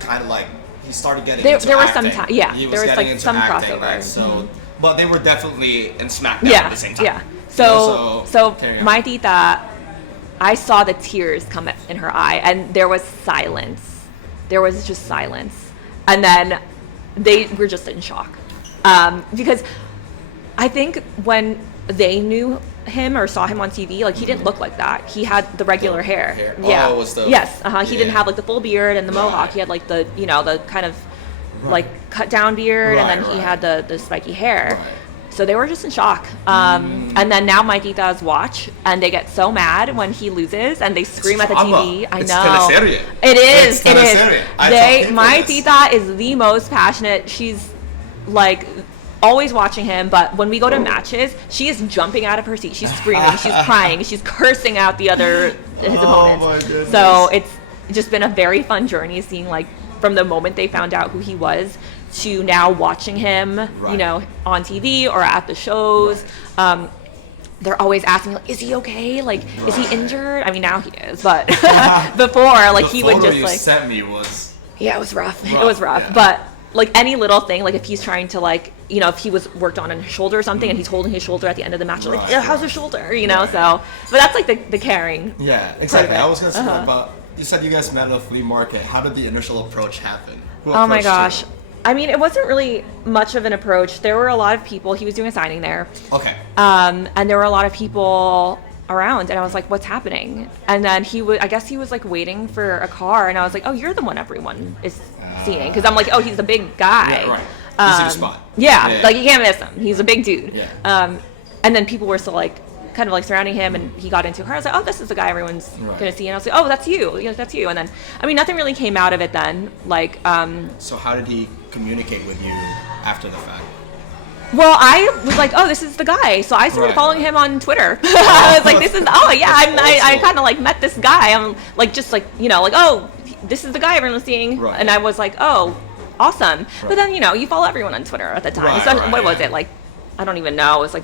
kind of like he started getting There- into there was acting. some yeah, he was there was, getting like, into some acting, crossover. like, so, but they were definitely in SmackDown Yeah. at the same time. Yeah. You know, So carry on. my tita, I saw the tears come in her eye, and there was silence. There was just silence, and then they were just in shock because I think when they knew him or saw him on TV, like he didn't look like that. He had the regular hair. hair. Yeah. Oh, it was the- yes. He yeah. didn't have like the full beard and the mohawk. He had like the the kind of like cut down beard, and then Right, he right. had the spiky hair. Right. So they were just in shock. And then now my titas watch, and they get so mad when he loses, and they scream at the TV. I know. Teleserie. It is. It's teleserie. My tita is the most passionate. She's like always watching him, but when we go to matches, she is jumping out of her seat. She's screaming, she's crying, she's cursing out his opponents. My goodness. So it's just been a very fun journey, seeing like from the moment they found out who he was to now watching him, you know, on TV or at the shows. They're always asking, like, is he okay? Like, is he injured? I mean, now he is, but before, like, he would just, like... sent me was... Yeah, it was rough. It was rough. Yeah. But, like, any little thing, like, if he's trying to, like, you know, if he was worked on his shoulder or something and he's holding his shoulder at the end of the match, like, how's his shoulder? You know, so... But that's, like, the caring. Yeah, exactly. I was going to say about... You said you guys met at a flea market. How did the initial approach happen? Oh, my gosh. You? I mean, it wasn't really much of an approach. There were a lot of people. He was doing a signing there. Okay. And there were a lot of people around, and I was like, what's happening? And then I guess he was like waiting for a car, and I was like, oh, you're the one everyone is seeing. Because I'm like, oh, he's a big guy. Yeah, right. He's in a spot. Yeah, like you can't miss him. He's a big dude. Yeah. And then people were still like, kind of like surrounding him, and he got into a car. I was like, oh, this is the guy everyone's gonna see. And I was like, oh, that's you. Yeah, that's you. And then, I mean, nothing really came out of it then. Like, So how did he communicate with you after the fact? Well, I was like, oh, this is the guy. So I started following him on Twitter. I was like, I kind of like met this guy. I'm like, just like, you know, like, oh, this is the guy everyone's seeing. Right. And I was like, oh, awesome. Right. But then, you know, you follow everyone on Twitter at the time. What was it? Like, I don't even know. It was like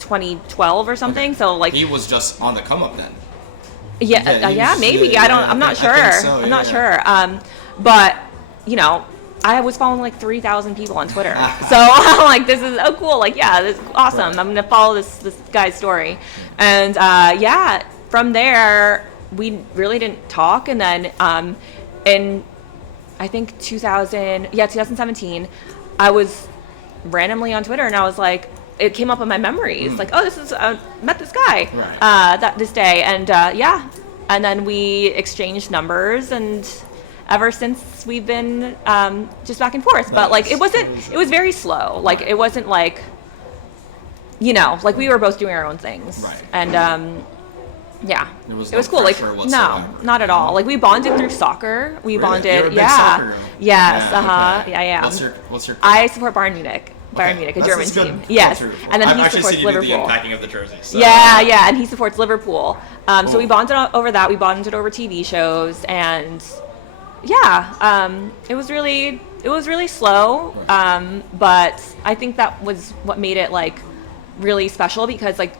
2012 or something. Okay. So like, he was just on the come up then. Yeah, maybe. I'm not sure. I'm not sure. But you know, I was following like 3,000 people on Twitter. So I'm like, this is cool. Like, yeah, this is awesome. Right. I'm gonna follow this guy's story. And from there we really didn't talk. And then in I think 2017, I was randomly on Twitter, and I was like, it came up in my memories, like, oh, this is met this guy this day, and and then we exchanged numbers, and ever since we've been just back and forth. But like, it was very slow. Like, it wasn't like, you know, like we were both doing our own things, and it was cool. Like, no, not at all. Like, we bonded through soccer. We bonded, You're a big soccer girl. Yes, okay. yeah. What's your? I support Bayern Munich. Bayern Munich, a German team. Yes, and then he supports Liverpool. I've actually seen you do the unpacking of the jersey. So. Yeah, and he supports Liverpool. So we bonded over that. We bonded over TV shows, and it was really slow. But I think that was what made it like really special, because like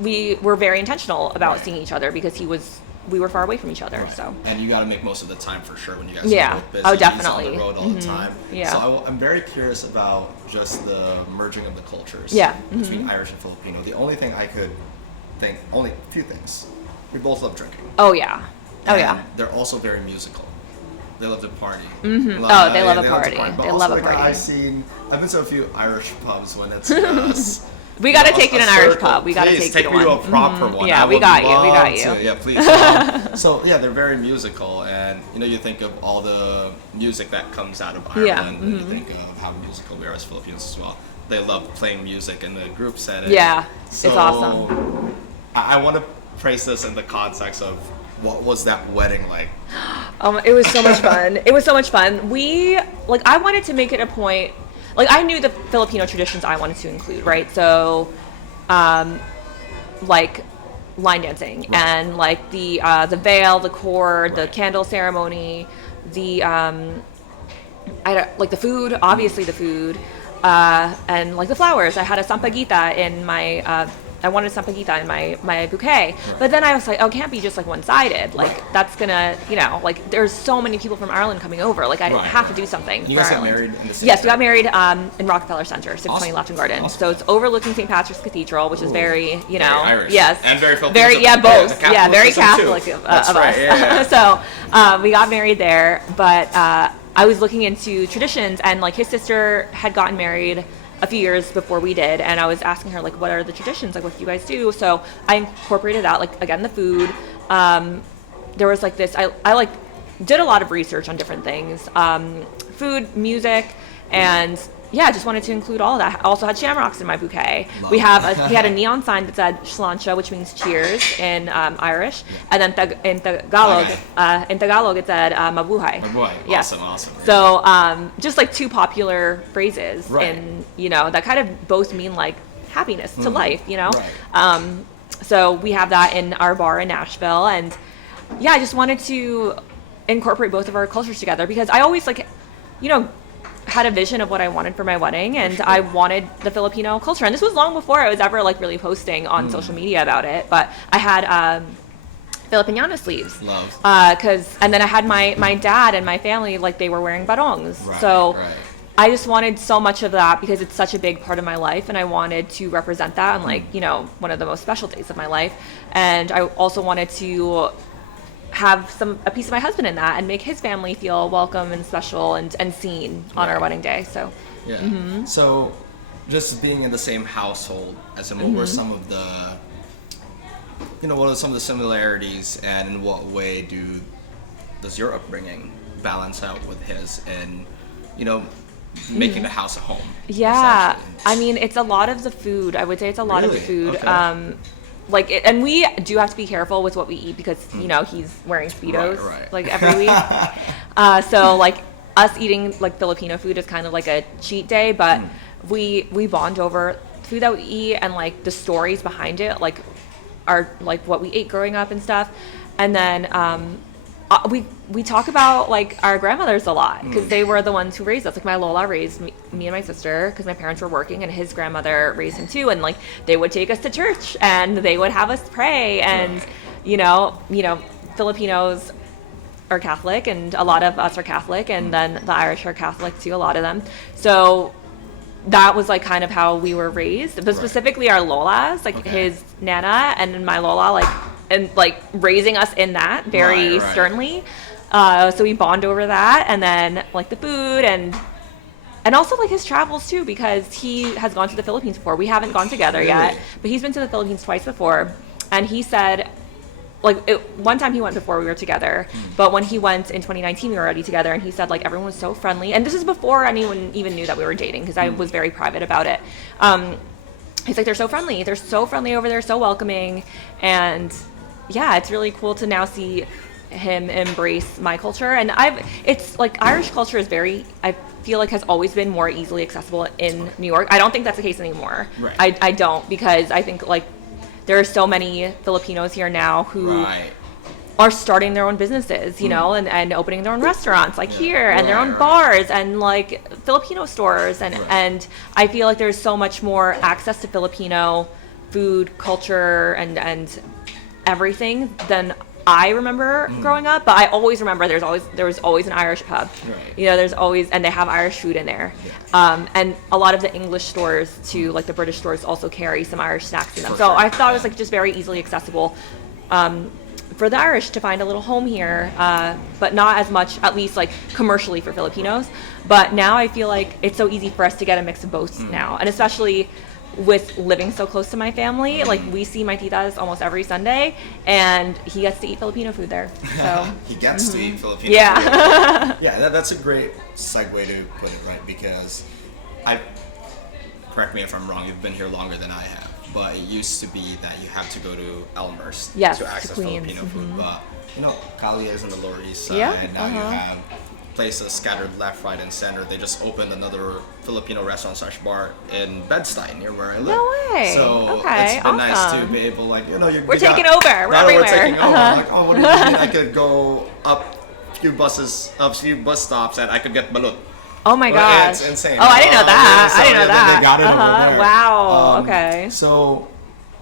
we were very intentional about seeing each other, because we were far away from each other. Right. So, and you got to make most of the time for sure when you guys are both busy. Oh, definitely. He's on the road all the time. Yeah. So I'm very curious about just the merging of the cultures. Yeah. Between Irish and Filipino. The only thing I could think, only a few things. We both love drinking. Oh yeah. They're also very musical. They love to party. Mm-hmm. They love a party. They love a party. I've been to a few Irish pubs when it's we got to take you to an Irish pub. We got to take you to one. To a proper one. Yeah, we got you. Yeah, please. So yeah, they're very musical, and you know, you think of all the music that comes out of Ireland, and you think of how musical we are as Filipinos as well. They love playing music in the group setting. Yeah, so it's awesome. I want to praise this in the context of what was that wedding like? It was so much fun. I wanted to make it a point. Like, I knew the Filipino traditions I wanted to include, right? So, like line dancing and like the veil, the cord, the candle ceremony, the the food, obviously the food, and like the flowers. I had a sampaguita in my. I wanted sampaguita in my bouquet. But then I was like, oh, it can't be just like one-sided. Like, that's gonna, you know, like, there's so many people from Ireland coming over. Like, I have to do something. You guys got married in the city? Yes, we got married in Rockefeller Center, 620 Lofton Garden. Awesome. So it's overlooking St. Patrick's Cathedral, which is very, you know. Very Irish. Yes. And very Filipino. Both. Very Catholic of us. Yeah. So we got married there. But I was looking into traditions, and like his sister had gotten married a few years before we did, and I was asking her, like, what are the traditions, like, what do you guys do? So I incorporated that, like, again, the food. There was like this, I like did a lot of research on different things, food, music, and yeah, I just wanted to include all of that. I also had shamrocks in my bouquet. Love We it. had a neon sign that said Sláinte, which means cheers in Irish, and then in Tagalog it said Mabuhay. Mabuhay. Yeah. Awesome. So just like two popular phrases, Right. and that kind of both mean like happiness to life, Right. So we have that in our bar in Nashville, and yeah, I just wanted to incorporate both of our cultures together because I always had a vision of what I wanted for my wedding, and I wanted the Filipino culture. And this was long before I was ever like really posting on social media about it. But I had Filipiniana sleeves. Love. And then I had my dad and my family, like they were wearing barongs. Right, so right. I just wanted so much of that because it's such a big part of my life, and I wanted to represent that on like one of the most special days of my life. And I also wanted to have a piece of my husband in that and make his family feel welcome and special and seen on our wedding day. So yeah. So just being in the same household as him, what were some of the what are some of the similarities, and in what way does your upbringing balance out with his, and making the house a home? Yeah, essentially? I mean, it's a lot of the food. I would say it's a lot of the Really? food. Okay. And we do have to be careful with what we eat because he's wearing Speedos Right. like every week. So like us eating like Filipino food is kind of like a cheat day, but we bond over food that we eat and like the stories behind it, like our like what we ate growing up and stuff. And then we talk about like our grandmothers a lot because they were the ones who raised us. Like my Lola raised me and my sister because my parents were working, and his grandmother raised him too. And like they would take us to church and they would have us pray. And Filipinos are Catholic, and a lot of us are Catholic, and then the Irish are Catholic too, a lot of them. So that was like kind of how we were raised, but specifically our Lolas, like his Nana and my Lola, like raising us in that very sternly. So we bond over that, and then like the food and also like his travels too, because he has gone to the Philippines before. We haven't gone together yet, but he's been to the Philippines twice before, and he said one time he went before we were together, but when he went in 2019 we were already together, and he said like everyone was so friendly, and this is before anyone even knew that we were dating because I was very private about it. He's like, they're so friendly over there, so welcoming. And yeah, it's really cool to now see him embrace my culture. And it's like Irish culture is I feel like has always been more easily accessible in New York. I don't think that's the case anymore. Right. I don't, because I think like there are so many Filipinos here now who are starting their own businesses, and opening their own restaurants here, and their own bars, and like Filipino stores. And I feel like there's so much more access to Filipino food, culture, and everything than I remember growing up. But I always remember there was always an Irish pub. There's always, and they have Irish food in there. And a lot of the English stores too, like the British stores, also carry some Irish snacks in them. So I thought it was like just very easily accessible for the Irish to find a little home here, but not as much, at least like commercially, for Filipinos. But now I feel like it's so easy for us to get a mix of both now, and especially with living so close to my family, like we see my titas almost every Sunday, and he gets to eat Filipino food there. So he gets to eat Filipino food. Yeah, that's a great segue to put it, right? Because correct me if I'm wrong, you've been here longer than I have, but it used to be that you have to go to Elmhurst to access Filipino food. But Kalye is on the Lower East Side, and now you have places scattered left, right, and center. They just opened another Filipino restaurant / bar in Bed-Stuy, near where I live. No way. So it's been nice to be able, like, we're taking over. We're everywhere. We're taking over. I'm like, what do you mean? I could go up a few bus stops, and I could get balut. Oh my gosh. It's insane. Oh, I didn't know that. I didn't know that. They got it over there. Wow. Okay. So,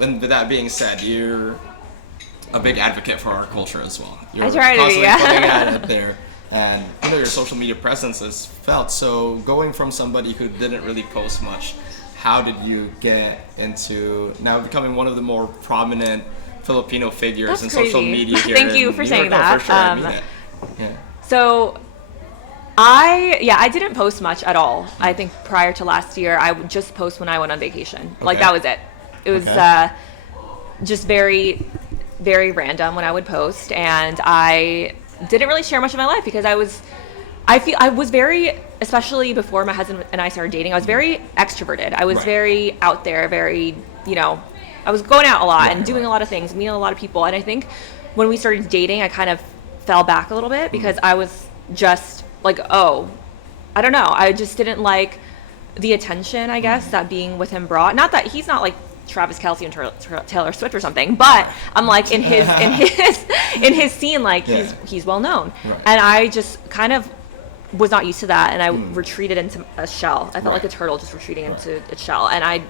and with that being said, you're a big advocate for our culture as well. You're I try to be, constantly putting it there. And your social media presence is felt. So going from somebody who didn't really post much, how did you get into now becoming one of the more prominent Filipino figures in social media here? Thank you for saying that. No, for sure. I mean it. Yeah. So I didn't post much at all. I think prior to last year, I would just post when I went on vacation. Okay. Like that was it. It was just very, very random when I would post, and I didn't really share much of my life because I I was very, especially before my husband and I started dating, I was very extroverted. I was very out there, very, I was going out a lot and doing a lot of things, meeting a lot of people. And I think when we started dating, I kind of fell back a little bit because I was just like, I don't know. I just didn't like the attention, I guess, that being with him brought. Not that he's not like Travis Kelce and Taylor Swift or something, but I'm like in his scene, like he's well known, and I just kind of was not used to that, and I retreated into a shell. I felt like a turtle just retreating into a shell, and I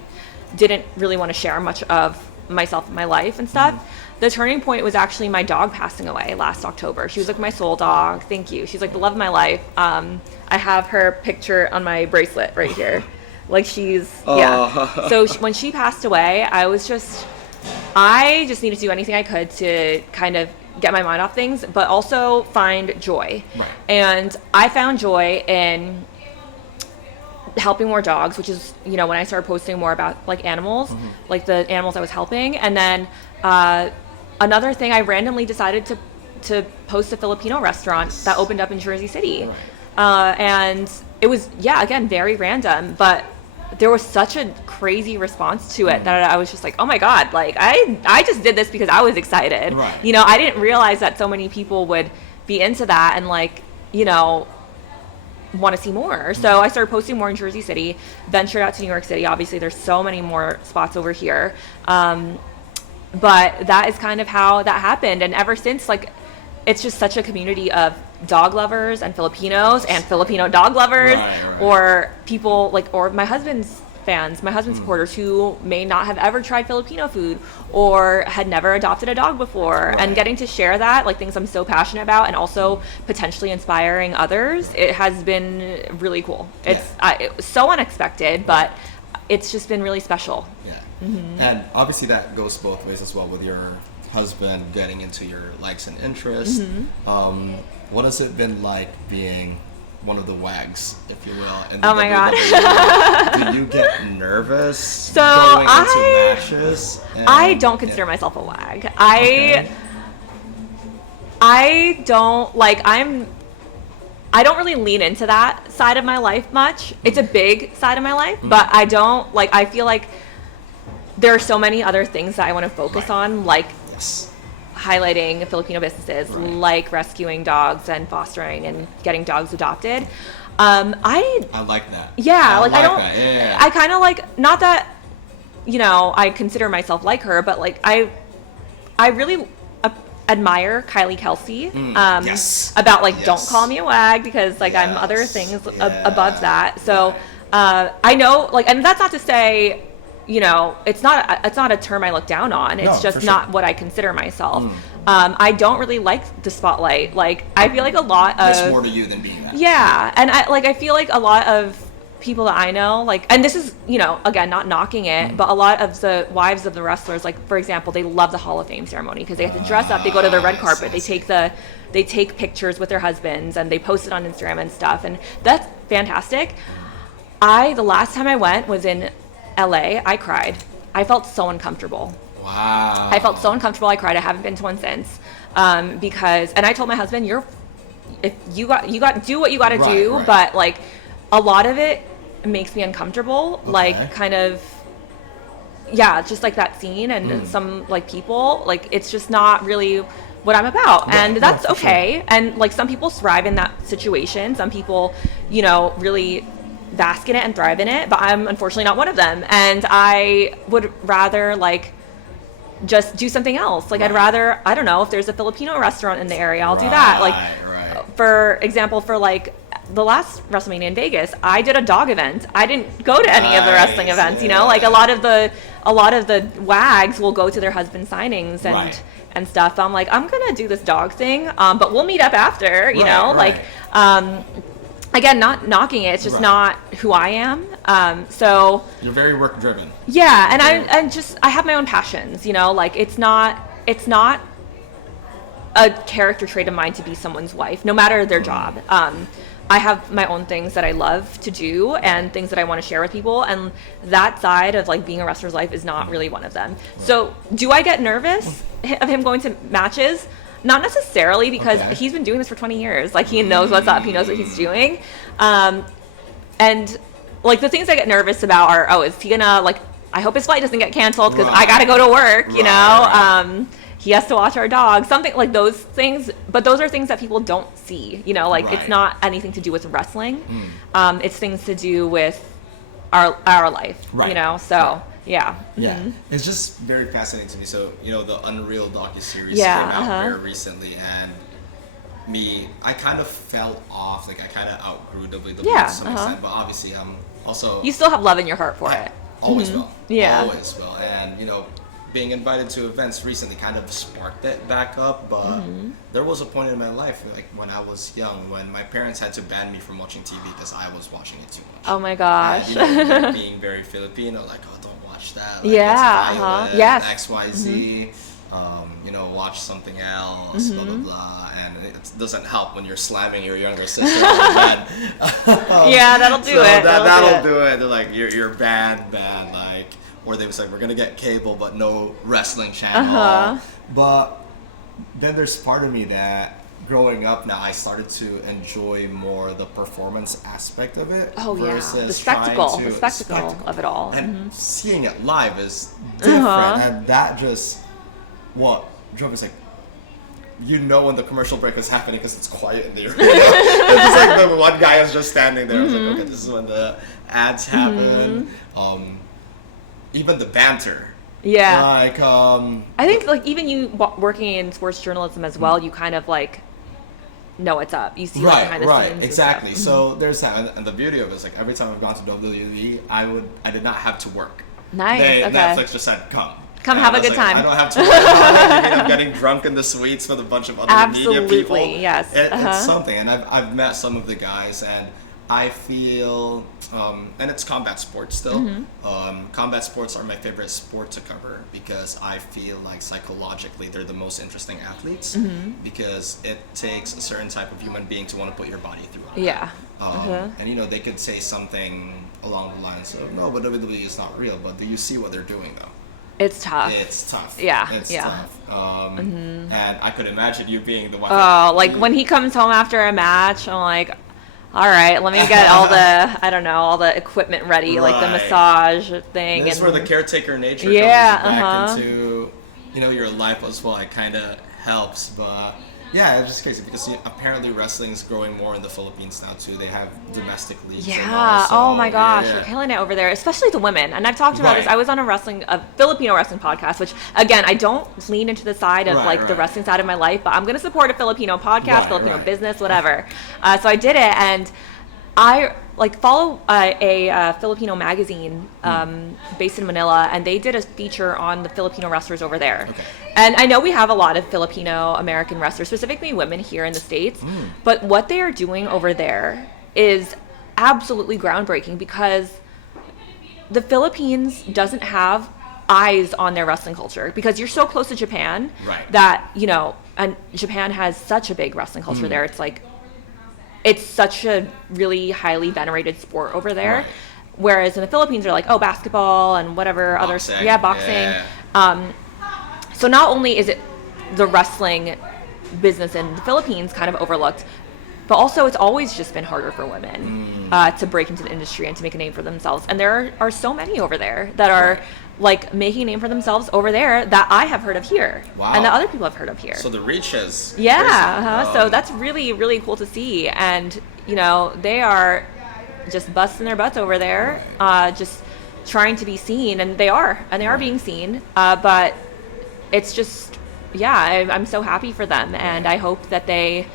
didn't really want to share much of myself and my life and stuff. The turning point was actually my dog passing away last October. She was like my soul dog. Thank you. She's like the love of my life. I have her picture on my bracelet right here. Like she's, So when she passed away, I just needed to do anything I could to kind of get my mind off things, but also find joy. Right. And I found joy in helping more dogs, which is, when I started posting more about like animals, like the animals I was helping. And then another thing, I randomly decided to post a Filipino restaurant that opened up in Jersey City. And it was, again, very random, but there was such a crazy response to it that I was just like, oh my God, like I just did this because I was excited. Right. I didn't realize that so many people would be into that and like, want to see more. So I started posting more in Jersey City, ventured out to New York City. Obviously there's so many more spots over here. But that is kind of how that happened. And ever since, like, it's just such a community of dog lovers and Filipinos and Filipino dog lovers, or people like, or my husband's fans, my husband's supporters who may not have ever tried Filipino food or had never adopted a dog before, and getting to share that, like things I'm so passionate about, and also potentially inspiring others. It has been really cool. It was so unexpected, but it's just been really special. And obviously that goes both ways as well, with your husband getting into your likes and interests. What has it been like being one of the wags, if you will, in the oh my God. Do you get nervous so going into matches? I don't consider myself a wag. I don't like, I don't really lean into that side of my life much. It's a big side of my life, but I don't like, I feel like there are so many other things that I want to focus on, like highlighting Filipino businesses, like rescuing dogs and fostering and getting dogs adopted. I like that. I kind of like, not that, I consider myself like her, but like I really admire Kylie Kelsey about like, don't call me a wag, because like I'm other things above that. So I know, like, and that's not to say, it's not a term I look down on. It's just not what I consider myself. I don't really like the spotlight. Like, I feel like a lot of... It's more to you than being that. Yeah. And I feel like a lot of people that I know, like, and this is, again, not knocking it, but a lot of the wives of the wrestlers, like, for example, they love the Hall of Fame ceremony because they have to dress up. They go to the red carpet. They take pictures with their husbands and they post it on Instagram and stuff. And that's fantastic. The last time I went was in LA. I cried. I felt so uncomfortable. Wow. I felt so uncomfortable. I cried. I haven't been to one since, because, and I told my husband, if you got do what you got to do, but like a lot of it makes me uncomfortable. Like kind of, just like that scene and some like people, like it's just not really what I'm about, and that's okay. Sure. And like some people thrive in that situation. Some people, really bask in it and thrive in it, but I'm unfortunately not one of them. And I would rather like just do something else. Like I'd rather, I don't know, if there's a Filipino restaurant in the area, I'll do that. Like for example, for like the last WrestleMania in Vegas, I did a dog event. I didn't go to any of the wrestling events, like a lot of the wags will go to their husband signings and stuff. I'm like, I'm gonna do this dog thing, but we'll meet up after, like again, not knocking it. It's just not who I am. So you're very work driven. Yeah, and I have my own passions. Like it's not a character trait of mine to be someone's wife, no matter their job. I have my own things that I love to do and things that I want to share with people, and that side of like being a wrestler's life is not really one of them. So do I get nervous of him going to matches? Not necessarily, because Okay. he's been doing this for 20 years. Like, he knows what's up. He knows what he's doing. And, like, the things I get nervous about are, is he gonna, like, I hope his flight doesn't get canceled because I gotta go to work, you know? He has to watch our dog, something like those things. But those are things that people don't see, you know? Like, it's not anything to do with wrestling. It's things to do with our life, you know? So, yeah. It's just very fascinating to me. So, you know, the Unreal docuseries Yeah, came out very recently, and I kind of fell off. Like, I kind of outgrew WWE to some extent, but obviously I'm also... You still have love in your heart for it. Always will. Yeah. Always will. And, you know, being invited to events recently kind of sparked it back up, but there was a point in my life, like when I was young, when my parents had to ban me from watching TV because I was watching it too much. Oh my gosh. And, you know, being very Filipino, like, oh, don't watch that. Like, Yeah, it's violent, yes. XYZ. You know, watch something else, blah, blah, blah. And it doesn't help when you're slamming your younger sister. Yeah, that'll do it. That'll do it. They're like, you're banned, like, or they was like, we're gonna get cable but no wrestling channel. But then there's part of me that growing up now, I started to enjoy more the performance aspect of it. Versus the spectacle, spectacle of it all. And seeing it live is different, and that just what drove us, like, you know, when the commercial break is happening because it's quiet in the arena. It's just like the one guy is just standing there. I was like, okay, this is when the ads happen. Even the banter. Yeah. Like, I think, like, even you working in sports journalism as well, you kind of, like, know what's up. You see, like, behind the scenes. Right, exactly. So there's that, and the beauty of it is, like, every time I've gone to WWE, I did not have to work. Nice. Netflix just said, come have a was good like, time. I don't have to worry about it. I'm getting drunk in the suites with a bunch of other media people. Yes. It's something, and I've met some of the guys, and I feel, and it's combat sports still. Combat sports are my favorite sport to cover because I feel like psychologically they're the most interesting athletes because it takes a certain type of human being to want to put your body through it. Yeah. And, you know, they could say something along the lines of, no, but WWE is not real, but do you see what they're doing, though? It's tough. It's tough. Yeah. It's tough. And I could imagine you being the one. Like, when he comes home after a match, I'm like, all right, let me get all the equipment ready, like the massage thing. This is where the caretaker nature comes back into, you know, your life as well. It kind of helps, but yeah, it's just crazy because apparently wrestling is growing more in the Philippines now too. They have domestic leagues. Yeah. Oh my gosh, they're killing it over there, especially the women. And I've talked about this. I was on a Filipino wrestling podcast, which again, I don't lean into the side of the wrestling side of my life, but I'm going to support a Filipino podcast, Filipino business, whatever. So I did it, and I follow a Filipino magazine based in Manila, and they did a feature on the Filipino wrestlers over there. Okay. And I know we have a lot of Filipino American wrestlers, specifically women here in the States, but what they are doing over there is absolutely groundbreaking because the Philippines doesn't have eyes on their wrestling culture because you're so close to Japan that, you know, and Japan has such a big wrestling culture there. It's like, it's such a really highly venerated sport over there. Whereas in the Philippines, they're like, oh, basketball and whatever boxing. other, boxing. So not only is it the wrestling business in the Philippines kind of overlooked, but also it's always just been harder for women to break into the industry and to make a name for themselves. And there are so many over there that are like making a name for themselves over there that I have heard of here. Wow. And that other people have heard of here. So the reach is So that's really, really cool to see. And, you know, they are just busting their butts over there, just trying to be seen. And they are being seen. But it's just, I'm so happy for them. And I hope that they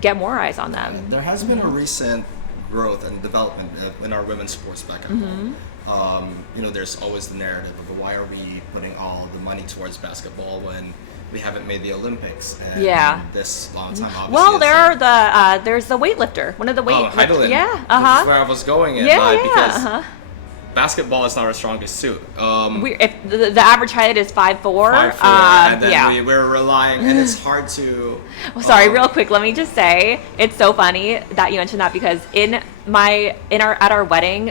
get more eyes on them. There has been a recent growth and development in our women's sports back at home. You know, there's always the narrative of why are we putting all the money towards basketball when we haven't made the Olympics this long time. Obviously, well, there's the weightlifter, one of the Heidelin. That's where I was going in, because basketball is not our strongest suit. If the average height is 5'4", and then we're relying, and it's hard to. Sorry, real quick. Let me just say, it's so funny that you mentioned that because at our wedding,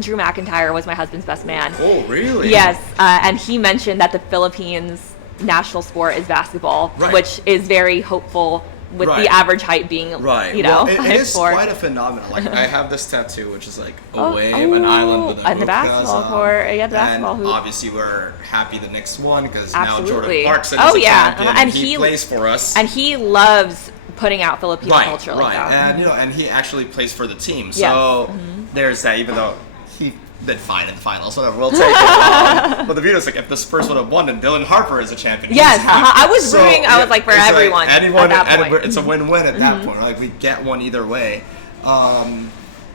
Drew McIntyre was my husband's best man. Oh, really? Yes, and he mentioned that the Philippines national sport is basketball, Right. which is very hopeful with Right. the average height being, Right. you know, Well, it is 5'4". quite a phenomenon. Like I have this tattoo, which is like a Oh, wave, an island with a and the hoop, basketball 'cause, court. Yeah, the basketball and hoop. obviously we're happy the next one because now Jordan Absolutely. Clarkson Oh, is a yeah. champion. And he plays for us. And he loves putting out Filipino right, culture right. like that. And and he actually plays for the team. Yes. So there's that. Even though he did fine in the finals, whatever. We'll take it. But the beauty is like if the Spurs would have won, and Dylan Harper is a champion. Yes, he's happy. I was rooting. I was like for it's everyone. anyone, at that point. it's a win-win at that point. Like we get one either way.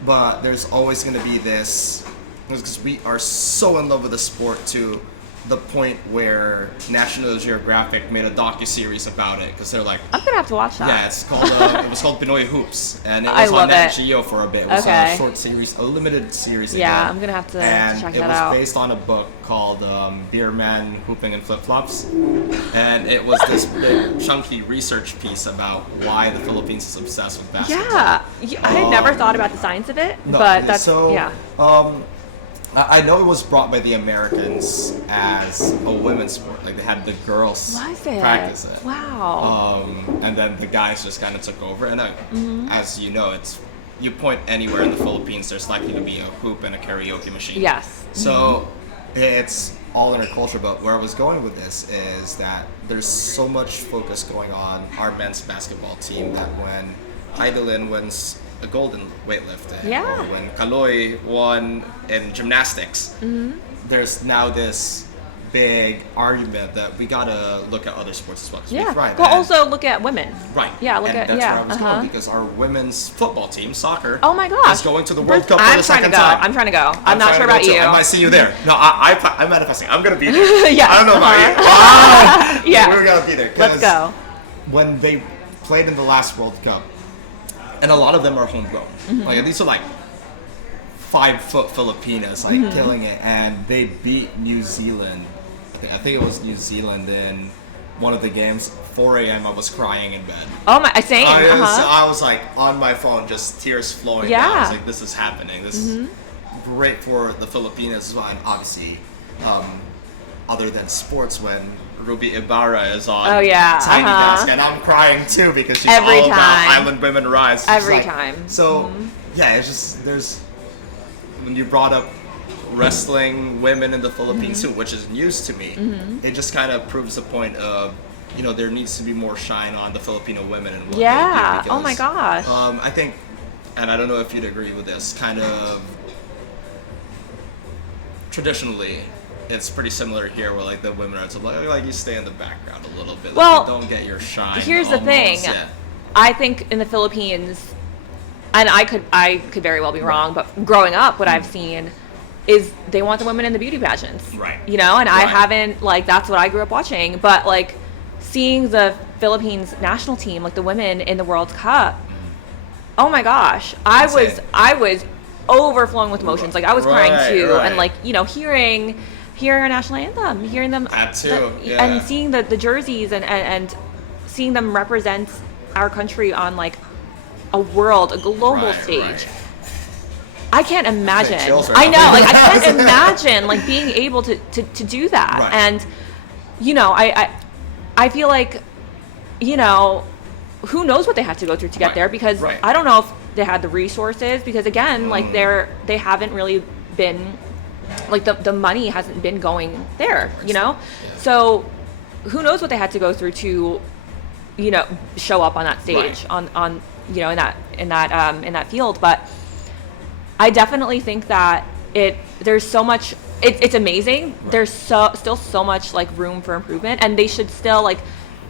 But there's always going to be this because we are so in love with the sport to the point where National Geographic made a docu-series about it because they're like, I'm gonna have to watch that. yeah, it's called it was called Pinoy Hoops, and it I was love on Nat it. Geo for a bit. It was Okay. a short series, a limited series. Yeah, again. I'm gonna have to and check it that was out. based on a book called Beer Man Hooping in Flip Flops, and it was this big chunky research piece about why the Philippines is obsessed with basketball. Yeah, I had never thought about the science of it, No, but that's so, yeah. I know it was brought by the Americans as a women's sport. Like they had the girls Was it? practice it. Wow. And then the guys just kind of took over. And Mm-hmm. as you know, it's you point anywhere in the Philippines, there's likely to be a hoop and a karaoke machine. Yes. So it's all in our culture. But where I was going with this is that there's so much focus going on our men's basketball team that when Idolin wins a golden weightlifting, Yeah. or when Kalye won in gymnastics, there's now this big argument that we gotta look at other sports as well. 'Cause we Yeah. thrive. But And- also look at women. right. Yeah. Look and at that's yeah. where I was going because our women's football team, soccer, Oh my gosh. is going to the World Cup I'm for the trying to second go. time. I'm trying to go. I'm not trying sure to go about too. you. I might see you there. No, I'm manifesting. I'm gonna be there. Yes. I don't know about you. Yeah. We're gonna be there. Let's 'cause go. When they played in the last World Cup, and a lot of them are homegrown. Like these are like 5-foot Filipinas, like killing it, and they beat New Zealand. I think it was New Zealand in one of the games. 4 a.m. I was crying in bed. Oh my, same. I was like on my phone, just tears flowing. Yeah. Down. I was like, this is happening. This is great for the Filipinos as well, and obviously, other than sports, when Ruby Ibarra is on Oh, yeah, Tiny Desk, and I'm crying too because she's Every all time. about Island Women Rise. It's Every like- time. So yeah, it's just there's when you brought up wrestling women in the Philippines too, which is news to me. It just kind of proves the point of there needs to be more shine on the Filipino women and what Yeah. they do Oh my because, gosh. I think, and I don't know if you'd agree with this, kind of traditionally, it's pretty similar here where like the women are like you stay in the background a little bit. Well, like, you don't get your shine. Here's the thing. Yeah. I think in the Philippines, and I could very well be wrong, but growing up, what I've seen is they want the women in the beauty pageants. Right. And I Right. haven't, like, that's what I grew up watching. But, like, seeing the Philippines national team, like the women in the World Cup, oh my gosh. I was overflowing with emotions. Like, I was crying Right, too. right. And, like, hearing our national anthem, hearing them. That too, yeah. And seeing the jerseys and seeing them represent our country on, like, a global Right, stage. right. I can't imagine. chills right I now. know, like I can't imagine like being able to do that. Right. And I feel like who knows what they had to go through to get Right, there because right. I don't know if they had the resources because again like they haven't really been like the money hasn't been going there, Yeah. So who knows what they had to go through to show up on that stage Right. on in that field. But I definitely think that there's so much it's amazing. Right. There's still so much like room for improvement and they should still like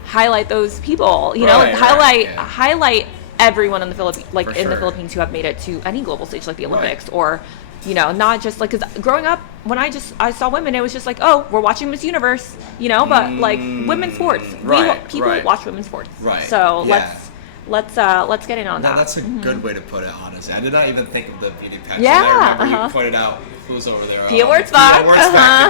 highlight those people, Right, right, yeah. highlight everyone in the Philippines like For in the sure. Philippines who have made it to any global stage like the Right. Olympics or not just like because growing up when I saw women it was just like oh we're watching Miss Universe but like women's sports Right, people right. watch women's sports Right, so yeah. let's get in on Now, that. that's a good way to put it, honestly. I did not even think of the beauty pageant. Yeah, I remember uh-huh. you pointed out who's over there. Pia Wurtzbach. Pia Wurtzbach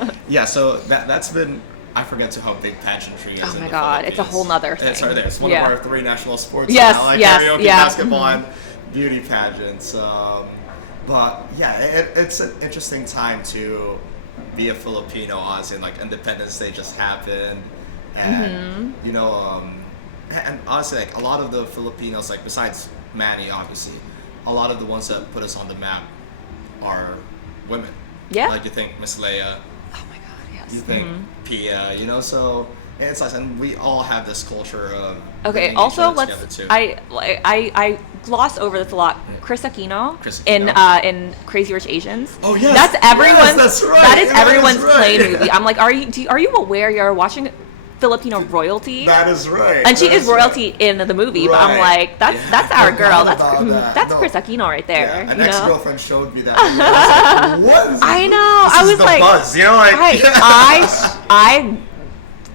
to go. Yeah, so that's been, I forget to how big pageantry is Oh in my the God, it's a Philippines. whole nother thing. It's right there. It's one Yeah. of our 3 national sports Yes, now, like yes, karaoke, yeah. basketball, and beauty pageants. But yeah, it's an interesting time to be a Filipino, honestly, and like Independence Day just happened, and you know, and honestly, like a lot of the Filipinos, like besides Manny, obviously, a lot of the ones that put us on the map are women. Yeah. Like you think Miss Leia, Oh my God, yes. you think Pia, you know, so it's nice, and we all have this culture of Okay. bringing each Also, other let's. together, too. I gloss over this a lot. Chris Aquino, Chris in Aquino. In Crazy Rich Asians. Oh, yes. That's everyone's. Yes, that's right. That is Yeah, everyone's that's right. play movie. I'm like, are you aware you're watching Filipino royalty? That is right. And she That is royalty in the movie, but I'm Right. like, that's Yeah, that's I our girl. forgot about that. That's No. Chris Aquino right there. Yeah, an you know? ex-girlfriend showed me that. movie. I was like, what is I this? know. This I is was the like, buzz, you know, like I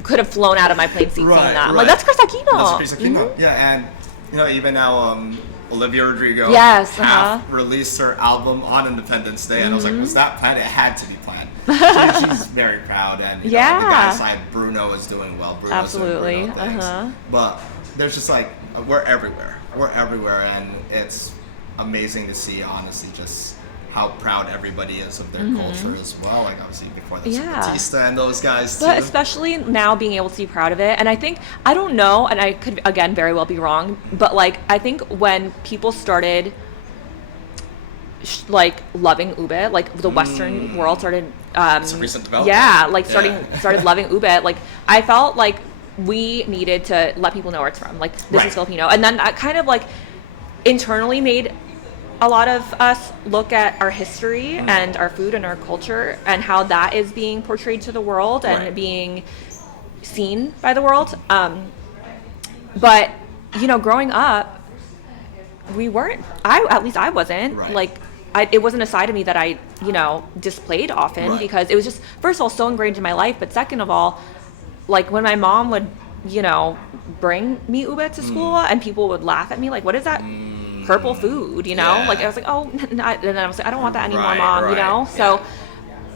could have flown out of my plane seat seeing that. I'm like, that's Chris Aquino. That's Chris Aquino. Yeah, and you know, even now, Olivia Rodrigo Yes, half released her album on Independence Day, and I was like, was that planned? It had to be planned. She's very proud, and you know, Yeah. on the guy's side, Bruno is doing well. Bruno's Absolutely. doing Bruno things. But there's just like we're everywhere. We're everywhere, and it's amazing to see, honestly, just how proud everybody is of their culture as well. Like obviously before this, Yeah. Batista and those guys But too. especially now being able to be proud of it. And I think, I don't know, and I could, again, very well be wrong, but like, I think when people started like loving ube, like the Western world started, It's a recent development. yeah, like Yeah. started loving ube, like I felt like we needed to let people know where it's from. Like, this Right. is Filipino. And then that kind of like internally made a lot of us look at our history and our food and our culture and how that is being portrayed to the world and Right. being seen by the world. But you know, growing up, we weren't. At least I wasn't. Right. Like, it wasn't a side of me that I, you know, displayed often Right. because it was just, first of all, so ingrained in my life. But second of all, like when my mom would, you know, bring me ube to school and people would laugh at me, like, what is that? Purple food, you know? Yeah. Like, I was like, oh, not, and then I was like, I don't want that anymore, Right, Mom, you right, know? yeah. So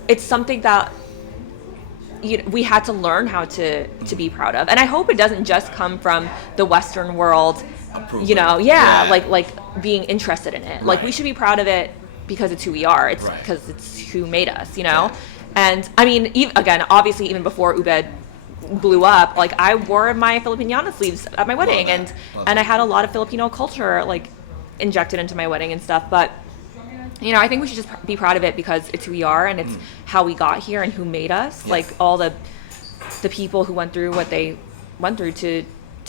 it's something that we had to learn how to be proud of. And I hope it doesn't just come from the Western world, Approval. you know? Yeah. Like being interested in it. Like, we Right. should be proud of it because it's who we are. It's Right. because it's who made us, you know? Yeah. And I mean, again, obviously, even before ube blew up, like I wore my Filipiniana sleeves at my wedding, that. and Love and I that. had a lot of Filipino culture like injected into my wedding and stuff. But you know, I think we should just be proud of it because it's who we are and it's how we got here and who made us. Like all the people who went through what they went through to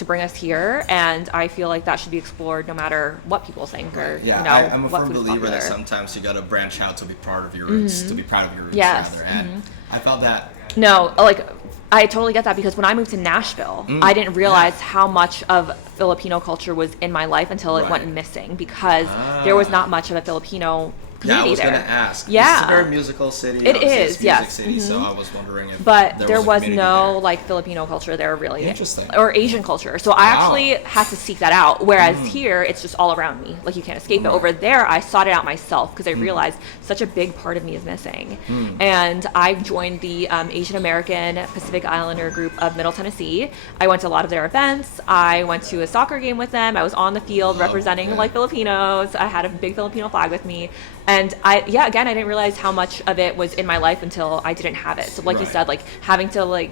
bring us here, and I feel like that should be explored no matter what people think or Yeah, you know I'm a what firm food is believer that popular. sometimes you gotta branch out to be proud of your roots, to be proud of your roots Yes. rather. And I felt that No, like I totally get that because when I moved to Nashville, I didn't realize how much of Filipino culture was in my life until it Right. went missing because there was not much of a Filipino yeah, I community was there. gonna ask. Yeah. It's a very musical city. It obviously, is, it's yes. music city, so I was wondering if But there a was community no there. like Filipino culture there really. Interesting. Or Asian culture. So I Wow. actually had to seek that out. Whereas here it's just all around me. Like you can't escape it. Over there I sought it out myself because I realized such a big part of me is missing. And I joined the Asian American Pacific Islander group of Middle Tennessee. I went to a lot of their events. I went to a soccer game with them. I was on the field representing okay. like Filipinos. I had a big Filipino flag with me. And again, I didn't realize how much of it was in my life until I didn't have it. So like you Right. said, like having to like,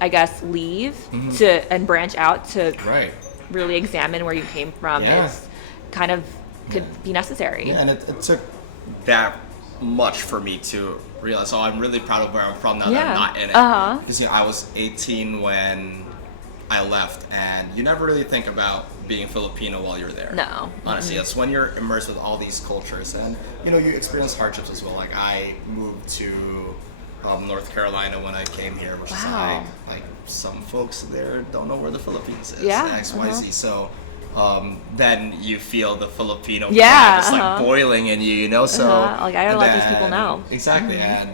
I guess, leave to and branch out to Right. really examine where you came from Yeah. is kind of could be necessary. Yeah, and it took that much for me to realize, oh, I'm really proud of where I'm from now that Yeah. I'm not in it. Uh-huh. Because you know, I was 18 when I left, and you never really think about being Filipino while you're there. No. Honestly, it's when you're immersed with all these cultures, and you know, you experience hardships as well. Like I moved to North Carolina when I came here, which Wow. is like some folks there don't know where the Philippines is. Yeah, XYZ. So then you feel the Filipino Yeah, pride just like uh-huh. boiling in you, you know. So Like, I gotta and let these people then- know. Exactly, and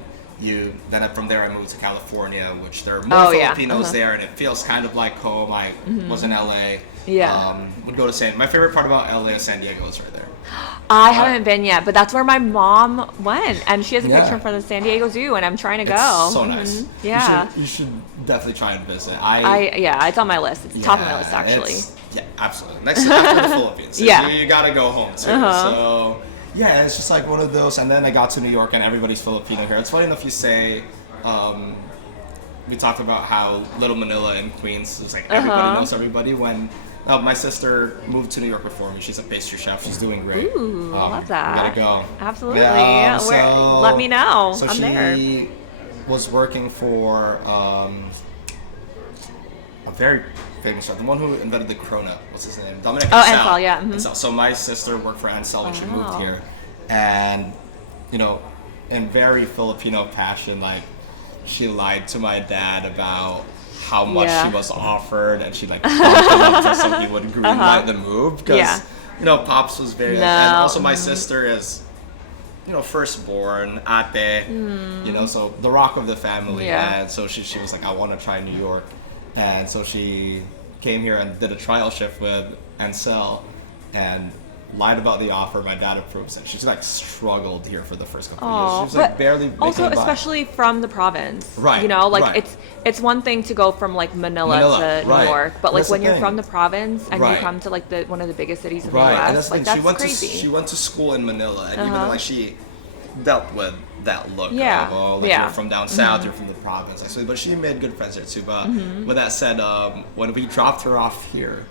then from there I moved to California, which there are more Oh, yeah, Filipinos there, and it feels kind of like home. I was in LA. Yeah. Would go to my favorite part about LA is San Diego is right there. I haven't been yet, but that's where my mom went, and she has a Yeah. picture from the San Diego Zoo, and I'm trying to go. It's so nice. Yeah. You should definitely try and visit. It's on my list. It's top of my list actually. Yeah, absolutely. Next after the Philippines. Yeah. You gotta go home too. Uh-huh. So Yeah, it's just like one of those. And then I got to New York, and everybody's Filipino here. It's funny enough you say. We talked about how Little Manila in Queens was like everybody knows everybody. When my sister moved to New York before me, she's a pastry chef. She's doing great. Ooh, love that. We gotta go. Absolutely. Yeah, Let me know. So I'm there. she was working for a very famous chef, the one who invented the cronut. What's his name? Dominic Ansel. Ansel, yeah. Mm-hmm. Ansel. So my sister worked for Ansel when she moved here, and in very Filipino passion, like she lied to my dad about how much she was offered, and she like bumped him up just so he would greenlight the move because Pops was very and also my sister is firstborn, ate, so the rock of the family, and so she was like, I want to try New York, and so she came here and did a trial shift with Ansel, and lied about the offer. My dad approves it. She's like struggled here for the first couple of years. She was like barely making also, by. Especially from the province, right? It's one thing to go from like Manila to New York, but like when you're from the province and you come to like one of the biggest cities in the U.S., like that's crazy. She went to school in Manila, and even like she dealt with that look of you're from down south, you're from the province. Actually, but she made good friends there too. But with that said, when we dropped her off here.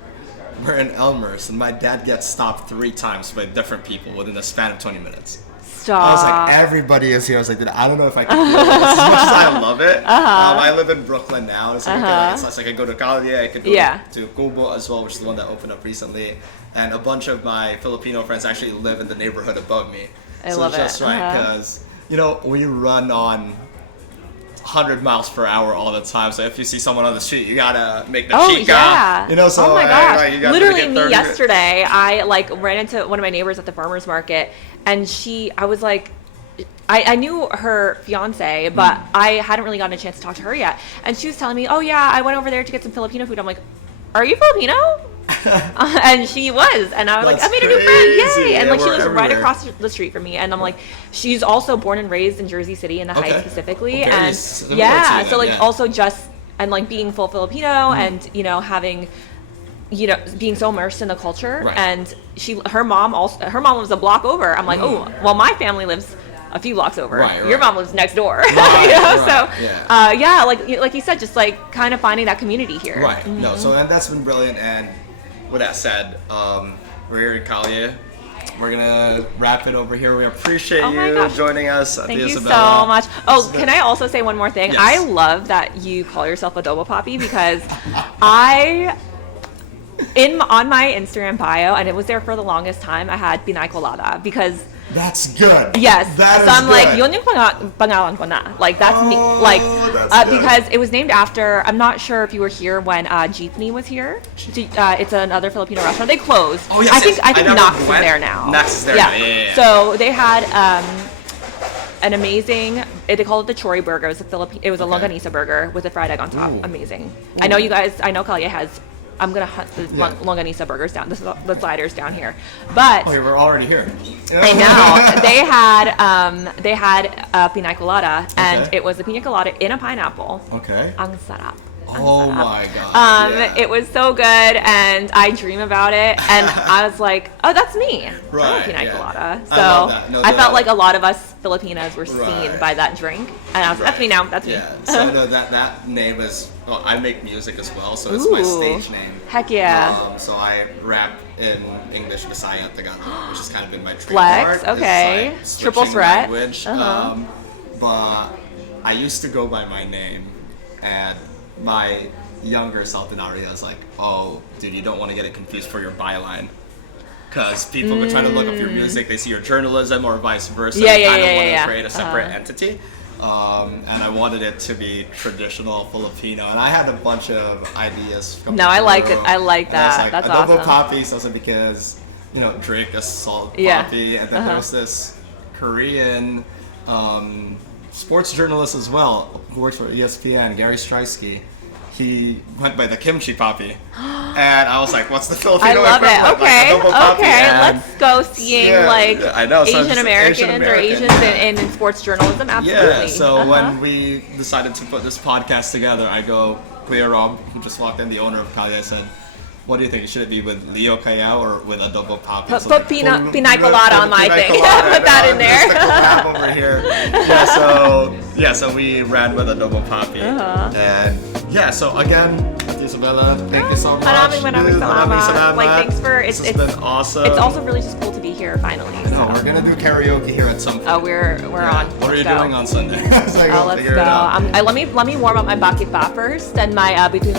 We're in Elmhurst, and my dad gets stopped 3 times by different people within the span of 20 minutes. Stop. I was like, everybody is here. I was like, I don't know if I can do this. As much as I love it, I live in Brooklyn now. It's like, it's like I go to Kalye, I could go to Kubo as well, which is the one that opened up recently. And a bunch of my Filipino friends actually live in the neighborhood above me. I love it. So it's just right, because, we run on 100 miles per hour all the time, so if you see someone on the street, you gotta make the chica. So oh my gosh, you gotta literally me yesterday, I like ran into one of my neighbors at the farmer's market, and I was like, I knew her fiance, but I hadn't really gotten a chance to talk to her yet, and she was telling me, oh yeah, I went over there to get some Filipino food. I'm like, are you Filipino? And she was, and I was like, I made a new friend, yay! And like she lives right across the street from me, and I'm like, she's also born and raised in Jersey City in the Heights specifically, and so like also just and like being full Filipino and having being so immersed in the culture, and her mom lives a block over. I'm like, oh well, my family lives a few blocks over. Your mom lives next door. Like you said, just like kind of finding that community here. Right. No, so and that's been brilliant. And with that said, we're here in Kalye. We're gonna wrap it over here. We appreciate you joining us at the Isabella. Thank you so much. Oh, can I also say one more thing? Yes. I love that you call yourself Adobo Papi, because on my Instagram bio, and it was there for the longest time, I had Pinay Colada, because that's good. Yes. That so I'm good. like, yun yung pangalan ko na. Like, that's me. Like, because it was named after, I'm not sure if you were here when Jeepney was here. It's another Filipino restaurant. They closed. Oh, yes. I think Knox is there now. Knox is there now. Yeah. So they had an amazing, they called it the Chori burger. It was a longanisa burger with a fried egg on top. Ooh. Amazing. Ooh. I know Kalye has, I'm gonna hunt the longanisa burgers down, the sliders down here, but we're already here. I know they had a pina colada, and it was a pina colada in a pineapple. Okay. Ang sarap. Oh my god. It was so good, and I dream about it, and I was like, oh, that's me. Right. Pina colada. So I felt like a lot of us Filipinos were seen by that drink, and I was like, that's me now. That's me. Yeah. So no, that name is. Well, I make music as well, so it's my stage name. Heck yeah. So I rap in English, Bisaya, Tagalog, which has kind of been my trademark. Flex. Okay. Like Triple threat. Language. But I used to go by my name, and my younger self in Aria is like, oh, dude, you don't want to get it confused for your byline. Because people are trying to look up your music, they see your journalism or vice versa. Want to create a separate entity. And I wanted it to be traditional Filipino. And I had a bunch of ideas. I like it. I like that. That's Adobo awesome. Papi, also because, Drake is salt Papi. And then there was this Korean sports journalist as well, who works for ESPN, Gary Streisky. He went by the Kimchi Papi, and I was like, "What's the Filipino?" I love it. Okay, let's go seeing Asian Americans or Asians in sports journalism. Absolutely. Yeah. So when we decided to put this podcast together, I go, Kuya Rob, who just walked in, the owner of Kalye, said, What do you think? Should it be with Leo Kaya or with Adobo Papi? Put pina colada on my thing. Put that in there. Over here. So we ran with Adobo Papi. And yeah, so again, Isabella, thank you so much. Maraming salamat. Like, thanks for it's been awesome. It's also really just cool to be here finally. No, we're gonna do karaoke here at some point. Oh, we're on. What are you doing on Sunday? Let's go. Let me warm up my bakit pa first and my between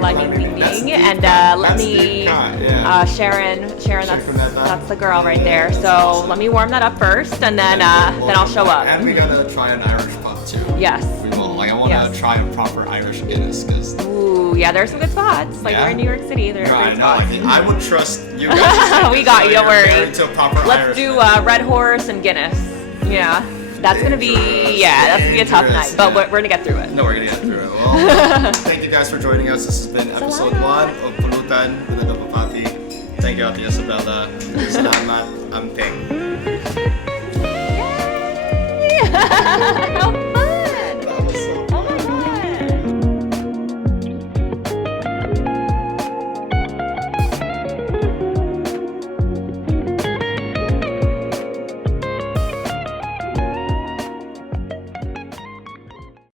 Laging Dingding, and let me Sharon that's the girl right there. So let me warm that up first, and then I'll show up. And we gotta try an Irish pub too. Yes. We will. Like, I want to try a proper Irish Guinness because. Ooh, yeah, there's some good spots. Like, we're in New York City. There are great spots. I would trust you guys. We got you. Don't worry. Let's do Red Horse and Guinness. Yeah. That's gonna be a tough night, but we're gonna get through it. No, we're gonna get through it. Well, thank you guys for joining us. This has been episode 1 of Pulutan with Adobo Papi. Thank you, Ate Isabella. Salamat, Amping. Yay!